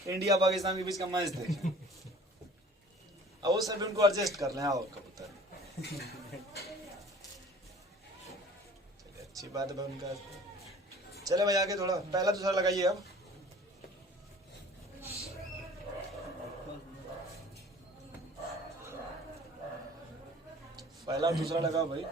इंडिया पाकिस्तान के बीच का मैच देखें, और वो सब उनको एडजस्ट कर लें। आओ कबूतर, चलिए अच्छी बात है उनका। चले भाई आगे थोड़ा, पहला दूसरा लगाइए अब। पहला दूसरा लगाओ भाई।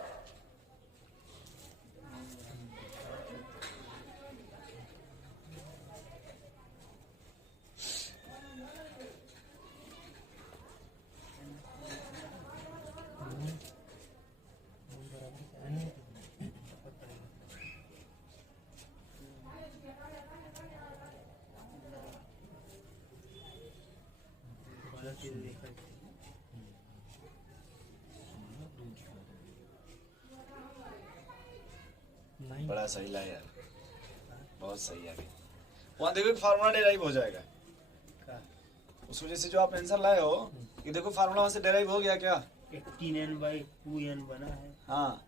नहीं बड़ा सही ला यार, बहुत सही है। वहाँ देखो फार्मूला डेराइव हो जाएगा का उस वजह से जो आप आंसर लाए हो, ये देखो फार्मूला वहाँ से डेराइव हो गया क्या? 18n/2n बना है। हाँ,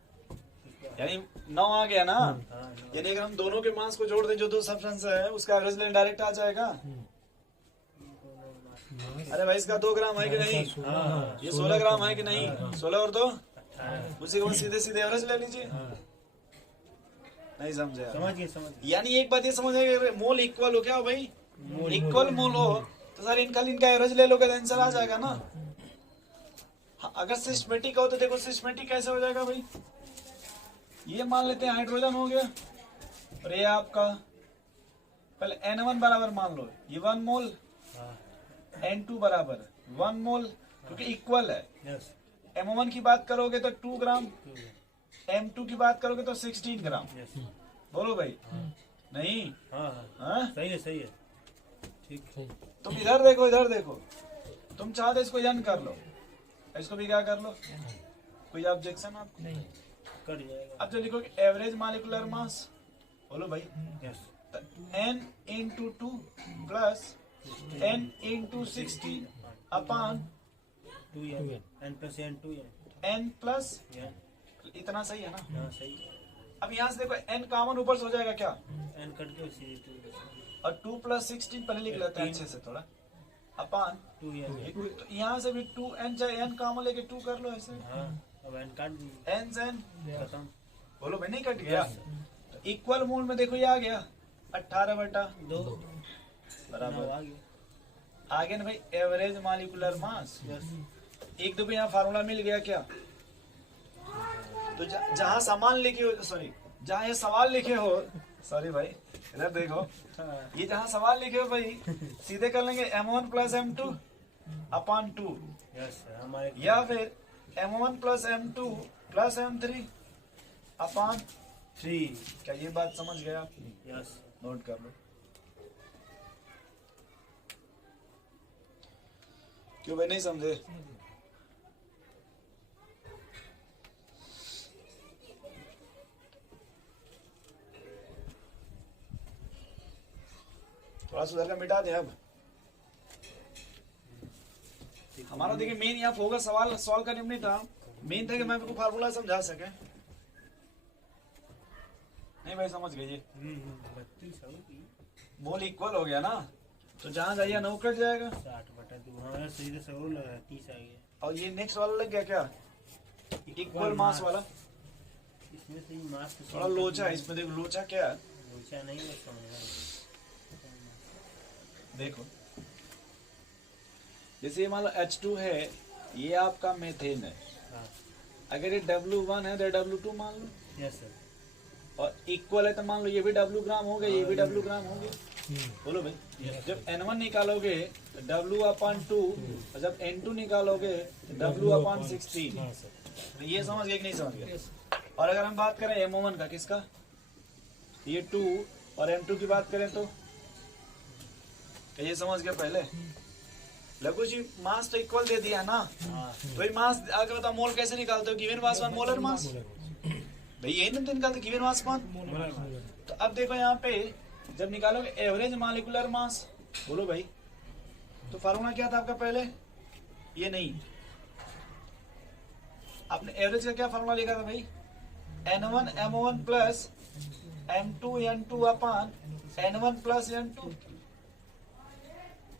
यानी 9 आ गया ना। हाँ, यानी अगर हम दोनों के मास को जोड़ दें जो दो सब्सटेंस है, उसका एवरेज लेन डायरेक्ट आ जाएगा। अरे भाई इसका 2 ग्राम है कि नहीं? हाँ, ये 16 ग्राम है कि नहीं? 16 और 2 उसी के बाद सीधे सीधे एवरेज ले लीजिए। नहीं समझे आप? समझ गए। यानी एक बात ये समझ आएगी, मोल इक्वल हो क्या हो भाई? इक्वल मोल हो तो सर इनका एवरेज ले लोगे तो आंसर आ जाएगा ना। हाँ, अगर सिस्टमेटिक हो तो देखो सिस्टमेटिक कैसे हो जाएगा भाई? ये मान लेते हैं हाइड्रोजन हो गया और ये आपका पहले N1 बराबर मान लो, ये 1 मोल, N2 बराबर 1 मोल, क्योंकि इक्वल है। यस, M1 की बात करोगे तो 2 ग्राम, M2 की बात करोगे तो 16 ग्राम। यस, बोलो भाई। नहीं? हाँ, हाँ? सही है, ठीक। सही तुम इधर देखो, इधर देखो। तुम चाहते इसको n कर लो, इसको भी क्या कर लो? कोई ऑब्जेक्शन आपको? नहीं कर जाएगा। अब जो लिखोगे एवरेज मॉलिक्यूलर मास, बोलो भाई, yes, n into 2 plus n into 16 upon 2n, n+n, n plus, n, इतना सही है ना? हाँ सही। अब यहाँ से देखो n कॉमन ऊपर से हो जाएगा क्या? n कट के सीधे 2 और 2 plus 16 पहले लिख लेते हैं अच्छे से थोड़ा, अपॉन 2n। तो यहाँ से भी 2n चाहे n कॉमन लेके 2 कर लो ऐसे, हाँ, अब n काट दिए, n से n, खत्म। बोलो भाई नहीं कट गया? Yes. तो इक्वल मोल में देखो ये आ गया 18/2 बराबर आ गया। आगे ना भाई एवरेज मॉलिक्यूलर मास। यस, एक दो भी यहाँ फार्मूला मिल गया क्या? तो जहाँ समान लिखे हो, सॉरी जहाँ ये सवाल लिखे हो, सॉरी भाई इधर देखो, हाँ, ये जहाँ सवाल लिखे हो भाई सीधे कर लेंगे M1 plus M2 upon 2, yes, हमारे या फिर M1 plus M2 plus M3 upon 3। क्या ये बात समझ गए आप? यस, नोट कर लो। क्यों भाई नहीं समझे? थोड़ा सुधार का मिटा दें अब। हमारा देखिए मेन यहाँ फोकस सवाल सॉल्व करने में नहीं था, मेन था कि मैं आपको फार्मूला समझा सके। नहीं भाई समझ गए ये 32 मोल इक्वल हो गया ना, तो जहाँ जाइए 9 कट जाएगा 60/2। हाँ यार, सीधे से और लगा 30 आ गया। और ये नेक्स्ट वाला लग गया क्या? इक्वल मास वाला। इसमें से ही मास थोड़ा लोचा है इसमें, देखो लोचा क्या है लोचा नहीं है, समझना। देखो, जैसे ये मान लो H2 है, ये आपका मेथेन है। हाँ, अगर ये W1 है तो W2 मान लो, यस सर। और इक्वल है तो मान लो ये भी W ग्राम हो गया, ये भी W ग्राम हो गया। बोलो भाई, जब N1 निकालोगे तो W/2, और जब N2 निकालोगे तो W/16। हाँ सर तो ये समझ गए कि नहीं समझ गए? और अगर हम बात करें M1 का, किसका? ये 2, और M2 की बात करें तो ये समझ गया पहले? लघु जी मास तो इक्वल दे दिया ना, हाँ, तो ये मास आगे बताओ मोल कैसे निकालते हो? गिवन मास 1 मोलर मास, भाई यही ना निकालते गिवन मास 1। तो अब देखो यहाँ पे जब निकालोगे एवरेज मॉलिक्यूलर मास, बोलो भाई, तो फार्मूला क्या था आपका पहले? ये नहीं, आपने एवरेज का क्या फार्मूला लिखा था भाई? N1 M1 plus M2 N2 upon N1 plus N2।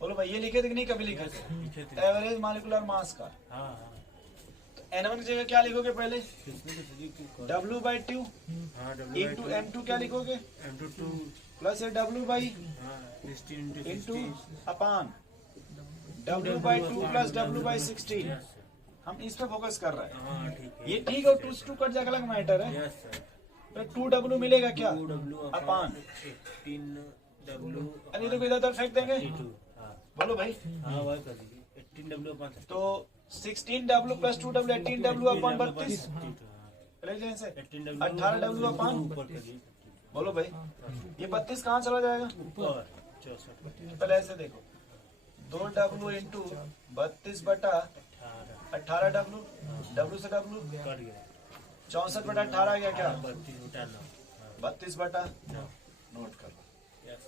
बोलो भाई ये लिखे थे कि नहीं? कभी लिखे थे? एवरेज मॉलिक्यूलर मास का। हाँ, हाँ, तो N1 की जगह क्या लिखोगे पहले? इसमें तो सीधे क्यों कर- W/2 हाँ, इंटू M2 क्या लिखोगे? M2 प्लस ये W बाई हाँ, 16 into 60। Upon W/2 plus W/16। Yes sir. हम इस पे फोकस कर रहे हैं। हाँ, ठीक है। ये ठीक है, 2 से 2 कट जाएगा, अलग मैटर है। Yes sir. तो 2W मिलेगा क्या? 2W upon 18W। अरे देखो इधर उधर फेंक देंगे। 32। हाँ, बोलो भाई, हाँ, वही कर दीजिए। 18W upon 32। तो 16W plus 2W 18W upon 32। 32, हाँ। चले जाए इसे 18W 18W अपॉन, ऊपर कर दीजिए। बोलो भाई ये 32 कहाँ चला जाएगा? ऊपर 64। पहले ऐसे देखो, 2W इंटू 32/18W, W से W कट गया। 64/18 आ गया क्या? 32 उठाना। हाँ, 32 बटा हाँ। नोट कर लो। यस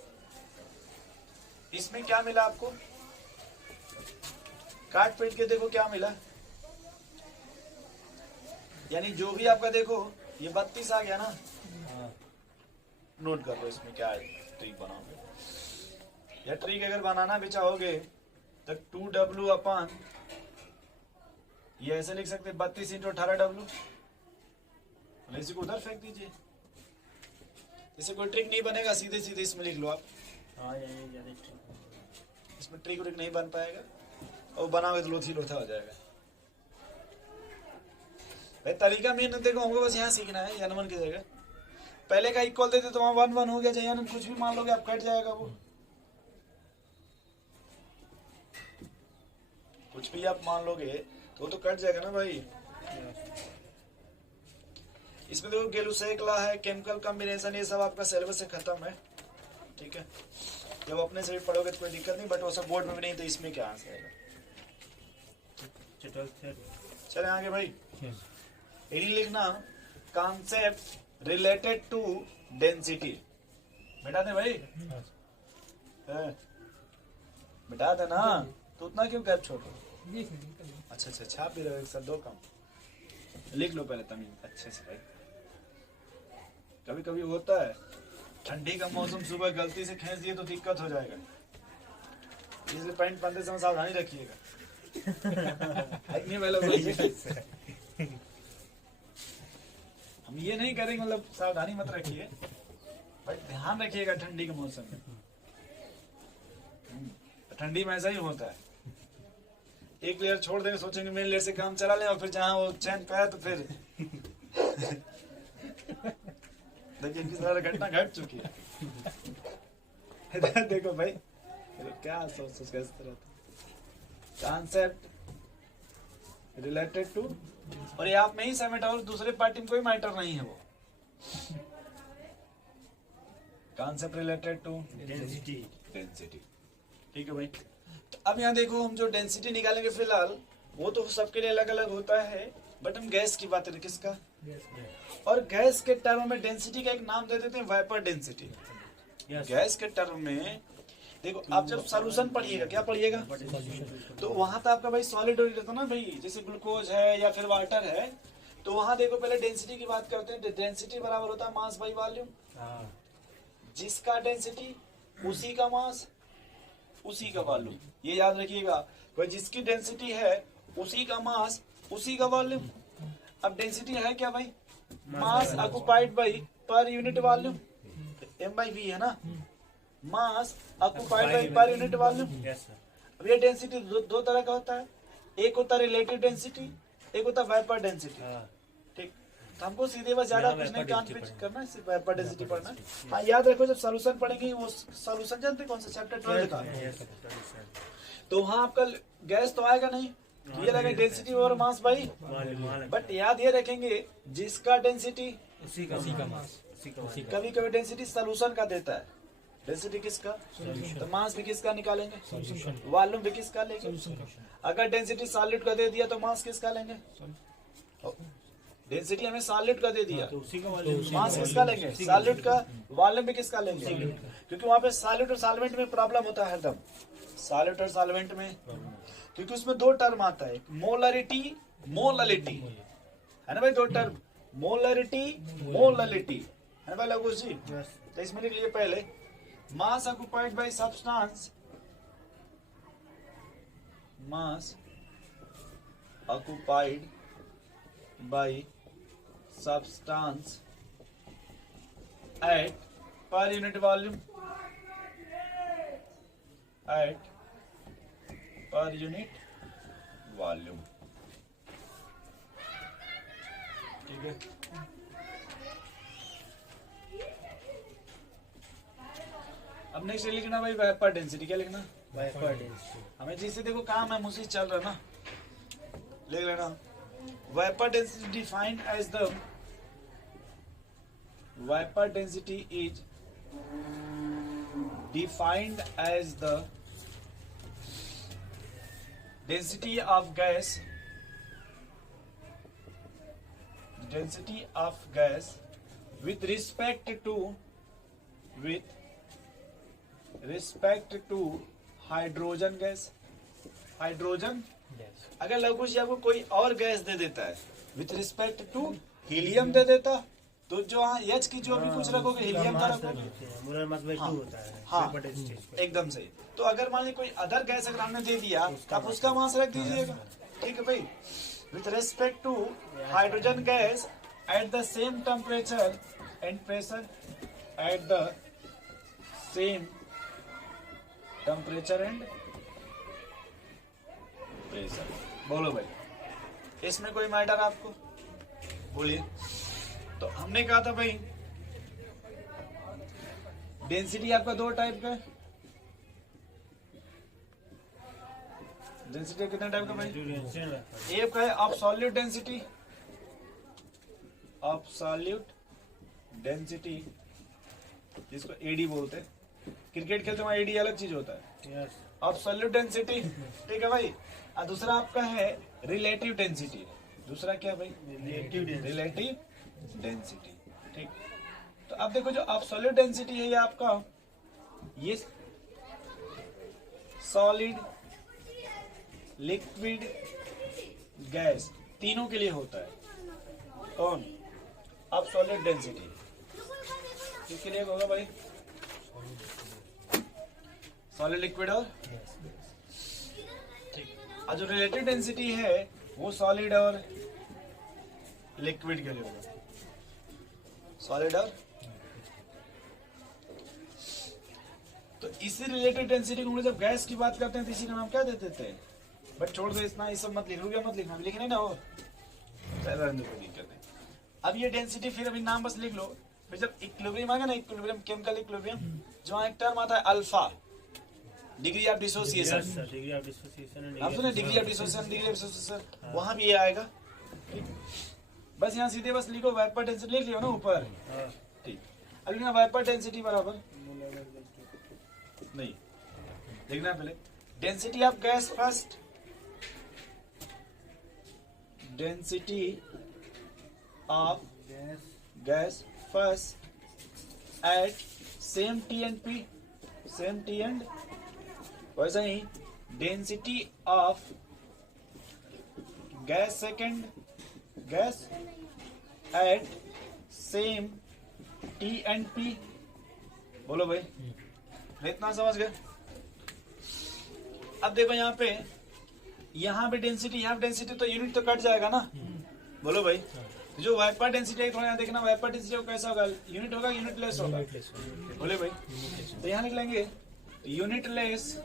इसमें क्या मिला आपको? काट पीट के देखो क्या मिला। यानी जो भी आपका देखो ये 32 आ गया ना। हाँ नोट कर लो इसमें क्या है, ट्रिक बनाओगे या ट्रिक अगर बनाना भी चाहोगे तो 2W अपान ये ऐसे लिख सकते 32 इंटू 18W। इसी को उधर फेंक दीजिए। इससे कोई ट्रिक नहीं बनेगा, सीधे सीधे इसमें लिख लो आप। हाँ ये ज़्यादा ठीक इसमें ट्रिक व्रिक नहीं बन पाएगा और बनाओगे तो लोथी लोथा हो जाएगा। भाई तरीका मेन देखो हमको बस यहाँ सीखना है। यानमन की जगह पहले का इक्वल देते तो वहाँ 1 1 हो गया। जयानन कुछ भी मान लोगे आप कट जाएगा वो। कुछ भी आप मान लोगे तो वो तो कट जाएगा ना भाई। इसमें देखो गेलुसेक लॉ है, केमिकल कॉम्बिनेशन, ये सब आपका सिलेबस से खत्म है। ठीक है, जब अपने से भी पढ़ोगे तो कोई दिक्कत नहीं, बट वो सब बोर्ड में भी नहीं तो इसमें क्या आंसर आएगा। चले आगे भाई। है। यही लिखना कॉन्सेप्ट रिलेटेड टू डेंसिटी। बेटा दे भाई, बेटा दे ना, तो उतना क्यों गैप छोड़ रहे हो? अच्छा छाप भी रहो एक साथ, दो काम लिख लो पहले तमीज अच्छे से भाई। कभी कभी होता है ठंडी का मौसम, सुबह गलती से खींच दिए तो दिक्कत हो जाएगा, इसलिए पैंट पहनते समय सावधानी रखिएगा। नहीं पहले हम ये नहीं करेंगे, मतलब सावधानी मत रखिए, बट ध्यान रखिएगा ठंडी के मौसम में। ठंडी में ऐसा ही होता है, एक लेयर छोड़ देंगे, सोचेंगे मेन लेयर से काम चला लें, और फिर जहां वो चैन पाया तो फिर देखिए किस तरह घटना घट चुकी है। देखो भाई क्या सोच इस तरह कॉन्सेप्ट रिलेटेड टू, और ये आप में ही समेटा और दूसरे पार्टी में कोई मैटर नहीं है वो। Concept related to density. ठीक है भाई। तो अब यहाँ देखो हम जो डेंसिटी निकालेंगे फिलहाल वो तो सबके लिए अलग अलग होता है, बट हम गैस की बात करें किसका, और गैस के टर्म में डेंसिटी का एक नाम दे देते हैं वेपर डेंसिटी। गैस के टर्म में देखो आप जब सॉल्यूशन पढ़िएगा, क्या पढ़िएगा, तो वहां तो आपका भाई सॉलिड रहता ना भाई, जैसे ग्लूकोज है या फिर वाटर है, तो वहां देखो पहले डेंसिटी की बात करते हैं। डेंसिटी बराबर होता है मास बाई वॉल्यूम। जिसका डेंसिटी उसी का मास उसी का वॉल्यूम, ये याद रखिएगा भाई। जिसकी डेंसिटी है उसी का मास उसी का वॉल्यूम। अब डेंसिटी है क्या भाई, mass occupied by per unit volume, M/V है ना, mass occupied by per unit volume. अब ये डेंसिटी दो तरह का होता है, एक होता है रिलेटिव डेंसिटी, एक होता है वेपर डेंसिटी। ठीक, तो हमको सीधे बस ज्यादा कुछ नहीं कॉन्फ्लिक्ट करना है, सिर्फ वेपर डेंसिटी पढ़ना है। हाँ याद रखो जब सॉल्यूशन पढ़ेंगे, वो सॉल्यूशन जानते कौन सा चैप्टर 12 का, तो वहाँ आपका गैस तो आएगा नहीं, तो ये लगे डेंसिटी और मास बाई, बट याद ये रखेंगे जिसका डेंसिटी उसी का मास कभी कभी डेंसिटी सॉल्यूशन का देता है। डेंसिटी किसका, तो मास भी किसका निकालेंगे, वॉल्यूम भी किसका लेंगे। अगर डेंसिटी सॉलिड का दे दिया तो मास किसका लेंगे, डेंसिटी हमें सॉलिड का दे दिया, मास किसका लेंगे, सॉलिड का, वॉल्यूम भी किसका लेंगे, क्योंकि वहां पे सॉलिड और सॉल्वेंट में प्रॉब्लम होता है हरदम, सॉलिड और सॉल्वेंट में, क्योंकि उसमें दो टर्म आता है, मोलरिटी मोललिटी, है ना भाई, दो टर्म, मोलरिटी मोललिटी, है ना भाई लघुश जी। तो इसमें लिख लिए पहले mass occupied by substance, mass occupied by substance at per unit volume, at per unit volume. ठीक है, अब नेक्स्ट लिखना भाई वेपर डेंसिटी। क्या लिखना, वेपर डेंसिटी। हमें जिससे देखो काम है मुझसे चल रहा है ना, लिख लेना vapour density defined as the, vapour density is defined as the density of gas, density of gas with respect to hydrogen gas. Hydrogen Yes. अगर लघु जी आपको कोई और गैस दे देता है विथ रिस्पेक्ट टू हीलियम दे देता, तो जो एच की जो भी कुछ रखोगे हीलियम का रखोगे। मोलर मास बाय 2 हाँ। होता है हाँ। सेपरेट स्टेज पे। एकदम सही। तो अगर मान लीजिए कोई अदर गैस अगर हमने दे दिया तो आप उसका मास रख दीजिएगा। ठीक है भाई। With respect to hydrogen gas at the same temperature and pressure, at the same temperature and pressure. बोलो भाई, इसमें कोई मैटर आपको? बोलिए। तो हमने कहा था भाई डेंसिटी आपका दो टाइप का है। डेंसिटी कितने टाइप का भाई? एक है अब्सोल्यूट डेंसिटी, अब्सोल्यूट डेंसिटी जिसको एडी बोलते हैं। क्रिकेट खेलते वहां एडी अलग चीज होता है, यस अब्सोल्यूट डेंसिटी। ठीक है भाई। और दूसरा आपका है रिलेटिव डेंसिटी। दूसरा क्या भाई? Relative density. ठीक। तो अब देखो जो अब्सोल्यूट डेंसिटी है ये आपका ये सॉलिड, लिक्विड, गैस तीनों के लिए होता है। कौन? अब्सोल्यूट डेंसिटी किसके लिए होगा भाई? सॉलिड, लिक्विड और ठीक। और जो रिलेटिव डेंसिटी है वो सॉलिड और लिक्विड के लिए होगा। सॉलिड और तो इसी रिलेटिव डेंसिटी को हम लोग जब गैस की बात करते हैं तो इसी का नाम क्या देते थे? बट छोड़ दो इतना, ये सब मत लिख, रुपया मत लिखना, लिखने ना हो चलो रहने दो, कोई दिक्कत नहीं। अब ये डेंसिटी फिर अभी नाम बस लिख लो। फिर जब इक्विलिब्रियम आएगा ना, इक्विलिब्रियम, केमिकल इक्विलिब्रियम, जो एक टर्म आता है alpha, degree of dissociation. Degree of dissociation आप सुने degree of dissociation, degree of dissociation, वहां भी ये आएगा। बस यहाँ सीधे बस लिखो वेपर डेंसिटी, लिख लियो ना ऊपर। ठीक। अब लिखना वेपर डेंसिटी बराबर नहीं लिखना, पहले density of gas first, density of gas first at same T and P, same T and, वैसा ही density of gas second, gas at same T and P. बोलो भाई, इतना समझ गए? अब देखो यहाँ पे डेंसिटी, यहाँ पे डेंसिटी, तो यूनिट तो कट जाएगा ना। बोलो भाई, जो वेपर डेंसिटी है थोड़ा यहाँ देखना, वेपर डेंसिटी कैसा होगा? यूनिट होगा, यूनिट लेस होगा। बोले भाई, तो यहाँ लिख लेंगे unit less,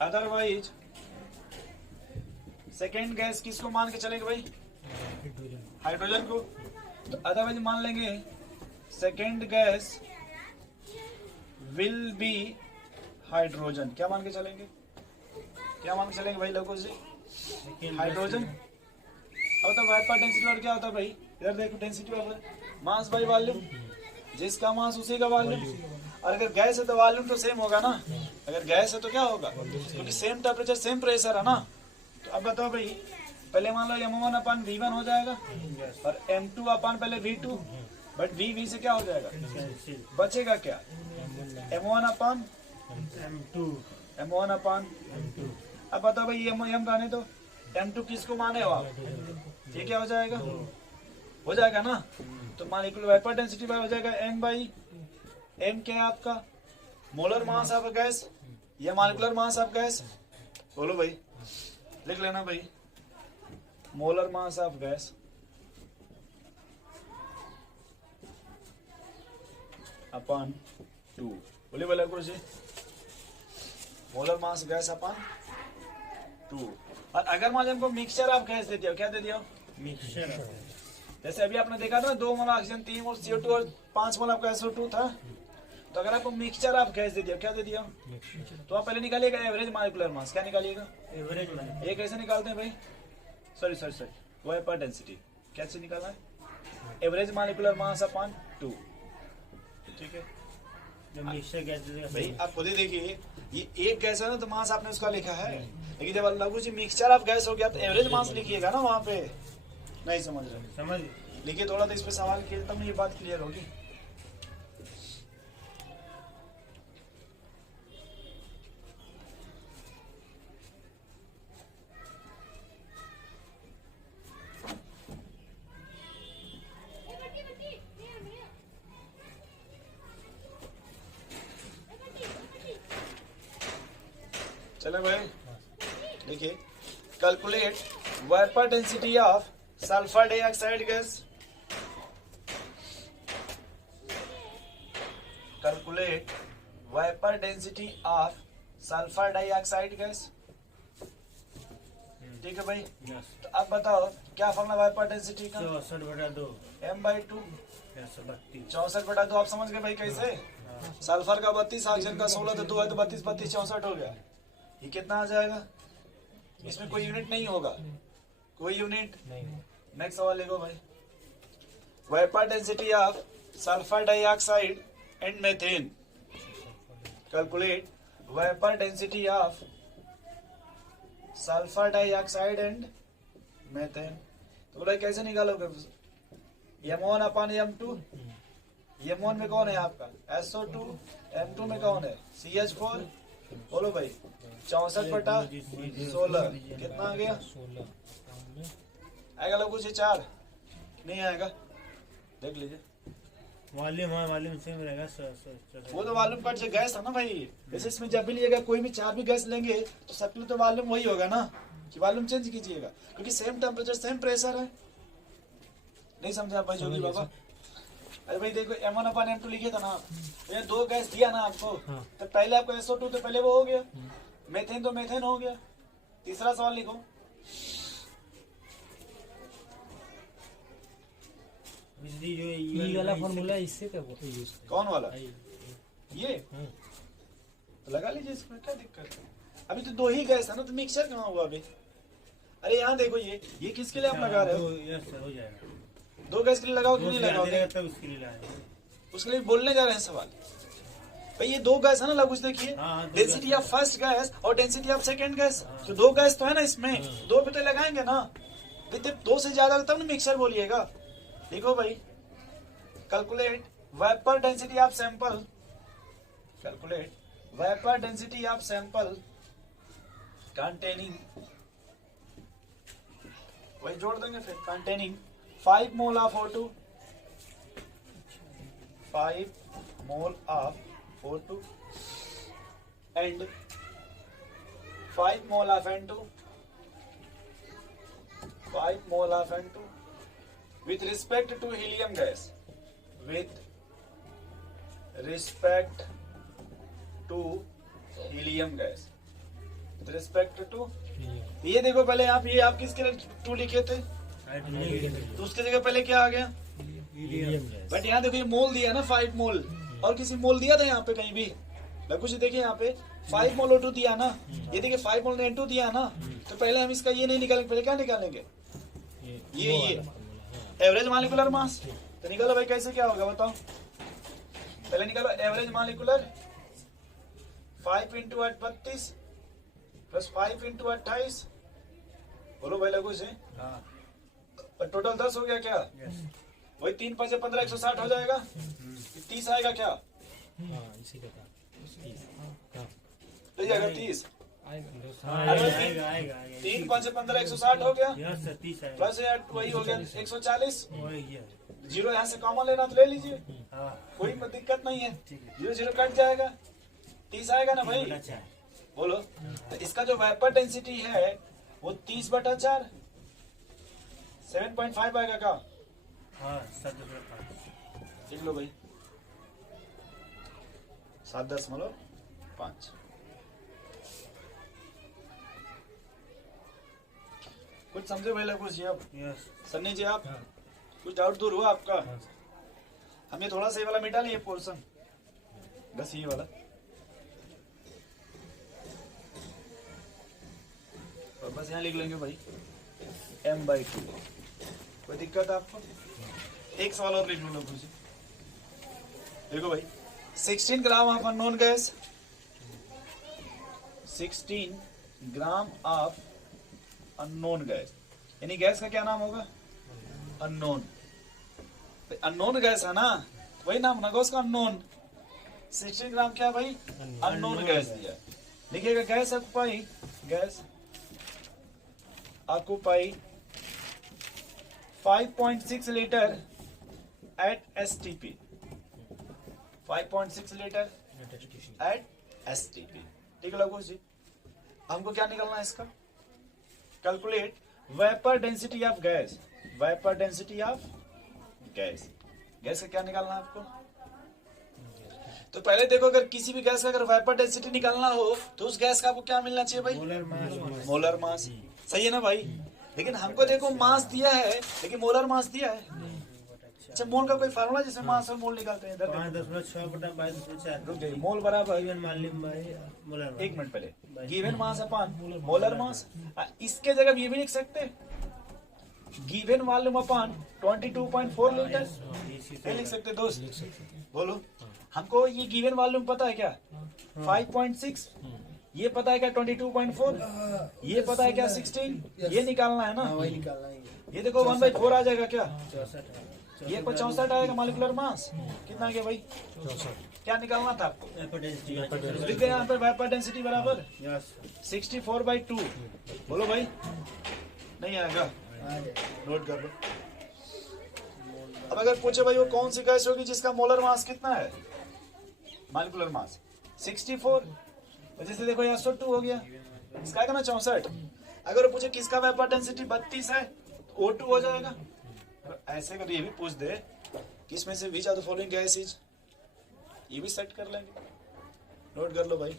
otherwise second gas किसको मान के चलेंगे भाई? हाइड्रोजन को। तो अदरवाइज मान लेंगे second gas will be hydrogen. क्या मान के चलेंगे? क्या मान के चलेंगे भाई लोगों से? हाइड्रोजन। अब तो वेपर डेंसिटी और क्या होता है भाई? इधर देखो डेंसिटी बराबर मास बाई वॉल्यूम, जिसका मास उसी का वॉल्यूम। और अगर गैस है तो वॉल्यूम तो सेम होगा ना। अगर गैस है तो क्या होगा? क्योंकि सेम टेम्परेचर सेम प्रेशर है ना। तो अब बताओ भाई, पहले मान लो m1 अपन v1 हो जाएगा और m2 अपन पहले v2, बट v से क्या हो जाएगा? बचेगा क्या? m1 अपन अब बताओ भाई m रहने दो, m2 किसको माने हो आप? ये क्या हो जाएगा? हो जाएगा ना। तो मॉलिक्यूलर वेपर डेंसिटी हो जाएगा m बाई m। क्या है आपका? मोलर मास ऑफ गैस या मॉलिक्यूलर मास ऑफ गैस? बोलो भाई, लिख लेना भाई, molar mass of gas upon 2। बोले बोले कुछ, मोलर मास गैस अपॉन 2। और अगर मान हमको मिक्सचर ऑफ गैस दे दिया, क्या दे दिया? मिक्सचर। जैसे अभी आपने देखा था 2 मोल ऑक्सीजन, 3 मोल CO2 और 5 मोल आपका SO2 था। तो अगर आपको मिक्सचर ऑफ गैस दे दिया, क्या दे दिया? तो आप पहले निकालिएगा एवरेज मॉलिक्यूलर मास। क्या निकालिएगा? एवरेज में ये कैसे निकालते हैं भाई? सॉरी वेपर डेंसिटी कैसे निकालना है? Average molecular mass upon 2। ठीक है जो मिक्सचर गैस देगा भाई, आप खुद ही देखिए, ये एक गैस है ना तो मास आपने उसका लिखा है, लेकिन जब लघु जी मिक्सचर ऑफ गैस हो गया तो एवरेज मास लिखिएगा ना वहां पे। नहीं समझ रहे? समझ लिखिए थोड़ा तो इस पे सवाल किए तब ये बात क्लियर होगी। चले भाई देखिए, calculate vapour density of sulphur dioxide gas. Calculate vapour density of sulphur dioxide gas. ठीक है भाई, यस तो अब बताओ क्या फॉर्मूला वेपर डेंसिटी का? 64/2 m/2 32। 64/2। आप समझ गए भाई कैसे? सल्फर का 32, ऑक्सीजन का 16, तो 2 है तो 32 32 64 हो गया। ये कितना आ जाएगा? इसमें कोई यूनिट नहीं होगा, कोई यूनिट नहीं नेक्स्ट सवाल लिखो भाई। Vapour density of sulphur dioxide and methane. Calculate vapour density of sulphur dioxide and methane. तो बोला कैसे निकालोगे? m1/m2। m1 में कौन है आपका? SO2। m2 में कौन है? CH4। बोलो भाई 64/16 कितना आ गया? 16 आएगा लोगों से 4 नहीं आएगा? देख लीजिए, वॉल्यूम, हाँ वॉल्यूम सेम रहेगा। वो तो वॉल्यूम कट से गैस था ना भाई। जैसे इसमें जब भी लिएगा कोई भी 4 भी गैस लेंगे तो सबके लिए तो वॉल्यूम वही होगा ना, कि वॉल्यूम चेंज कीजिएगा क्योंकि सेम टेम्परेचर सेम प्रेशर है। नहीं समझा भाई जोगी बाबा? अरे भाई देखो m1/m2 लिखे था ना, ये 2 गैस दिया ना आपको, हाँ। तो पहले आपको SO2 तो पहले वो हो गया, मीथेन तो मीथेन हो गया। तीसरा सवाल लिखो। बिजली जो ई वाला फॉर्मूला इससे क्या यूज कौन वाला? है? ये तो लगा लीजिए, इसमें क्या दिक्कत है? अभी तो 2 ही गैस है ना, तो मिक्सचर कहाँ हुआ अभी? अरे यहाँ देखो, ये किसके लिए आप लगा रहे हो? यस सर हो जाएगा। 2 गैस के लिए लगाओ कि नहीं लगाओ लगाओगे? तब उसके लिए लाए। उसके लिए बोलने जा रहे हैं सवाल। भाई ये 2 गैस है ना, लगभग देखिए हाँ, दो density gas off first gas और डेंसिटी ऑफ सेकंड गैस। हाँ। तो 2 गैस तो है ना इसमें, 2 पे तो लगाएंगे ना। देखते 2 से ज्यादा तब ना मिक्सचर बोलिएगा। देखो भाई, calculate vapour density of sample. Calculate vapour density of sample containing, वही जोड़ देंगे फिर, containing 5 mole of O2, 5 mole of O2 and 5 mole of N2, 5 mole of N2 with respect to helium gas, with respect to helium gas, with respect to, ये देखो पहले आप किसके लिए 2 लिखे थे, तो उसकी जगह पहले क्या आ गया? बट यहाँ देखो ये मोल दिया ना 5 मोल, और किसी मोल दिया था यहाँ पे कहीं भी? कुछ देखिए यहाँ पे 5 मोल O2 दिया ना, ये देखिए 5 मोल N2 दिया ना। तो पहले हम इसका ये नहीं निकालेंगे, पहले क्या निकालेंगे? ये एवरेज मॉलिक्यूलर मास। तो निकालो भाई कैसे क्या होगा बताओ? पहले निकालो एवरेज मॉलिक्यूलर 5 × 8 32 प्लस 5 × 28। बोलो भाई लगू से, और टोटल 10 हो गया क्या? वही 3 5 15 160 हो जाएगा। 30 आएगा क्या? इसी का 30 आएगा 3 5 15 160 हो गया, यस सर 30 आएगा। प्लस वही हो गया 140। वही है। 0 यहाँ से कॉमन लेना तो ले लीजिए, हाँ कोई दिक्कत नहीं है। ठीक है। 0 0 कट जाएगा, 30 आएगा ना भाई? अच्छा है। बोलो, तो इसका जो वेपर डेंसिटी है वो 30/4 7.5 आएगा का? हाँ 7.5। लिख लो भाई 7.5। कुछ समझे भाई कुछ जी? अब यस सन्नी जी आप कुछ डाउट दूर हुआ आपका? हाँ। हमें थोड़ा सा ये वाला मिटा लिए पोर्शन, बस ये वाला, और बस यहाँ लिख लेंगे भाई m/2। कोई दिक्कत है आपको? एक सवाल और लिख लो लोगों से। देखो भाई 16 gram of unknown gas, 16 gram of unknown gas, यानी गैस का क्या नाम होगा? अननोन। अननोन गैस है ना, वही नाम ना उसका अननोन। 16 ग्राम क्या भाई, अननोन गैस दिया। लिखिएगा gas occupy, gas occupy 5.6 litre at STP, 5.6 litre at STP। ठीक है लोगों जी, हमको क्या निकलना है इसका, calculate vapour density of gas, vapour density of gas. Gas का क्या निकालना है आपको, तो पहले देखो अगर किसी भी गैस का अगर वेपर डेंसिटी निकालना हो तो उस गैस का आपको क्या मिलना चाहिए भाई, मोलर मास। Molar mass. सही है ना भाई, लेकिन हमको देखो मास दिया है लेकिन मोलर मास दिया है। अच्छा मोल का कोई फार्मूला जिसमें मास और मोल निकालते हैं, इधर देखो। 5.6 बटा 22.4 रुक जाइए, मोल बराबर, गिवन मान ली भाई मोलर मास। एक मिनट पहले, given mass upon molar mass. इसके जगह ये भी लिख सकते, गिवन वॉल्यूम अपॉन 22.4 लीटर, ये लिख सकते दोस्त। बोलो, हमको ये गिवन वॉल्यूम पता है क्या, 5.6, ये पता है क्या 22.4, ये पता है क्या 16, ये निकालना है ना। वही निकालना है। ये देखो 1/4 आ जाएगा क्या, 64 ये को 64 आएगा मॉलिक्यूलर मास। कितना आ गया भाई, 64। क्या निकालना था आपको, वेपर डेंसिटी। लिख दें यहाँ पे वेपर डेंसिटी बराबर यस 64/2। बोलो भाई, नहीं आएगा, आ जाए। नोट कर लो। अब अगर पूछे भाई वो कौन सी गैस होगी जिसका मोलर मास कितना है, मॉलिक्यूलर मास 64, तो जैसे देखो यहाँ 2 हो गया, इसका आएगा ना 64। अगर पूछे किसका वेपर डेंसिटी 32 है तो O2 हो जाएगा। ऐसे अगर ये भी पूछ दे किस में से which are the following gases, ये भी सेट कर लेंगे। नोट कर लो भाई।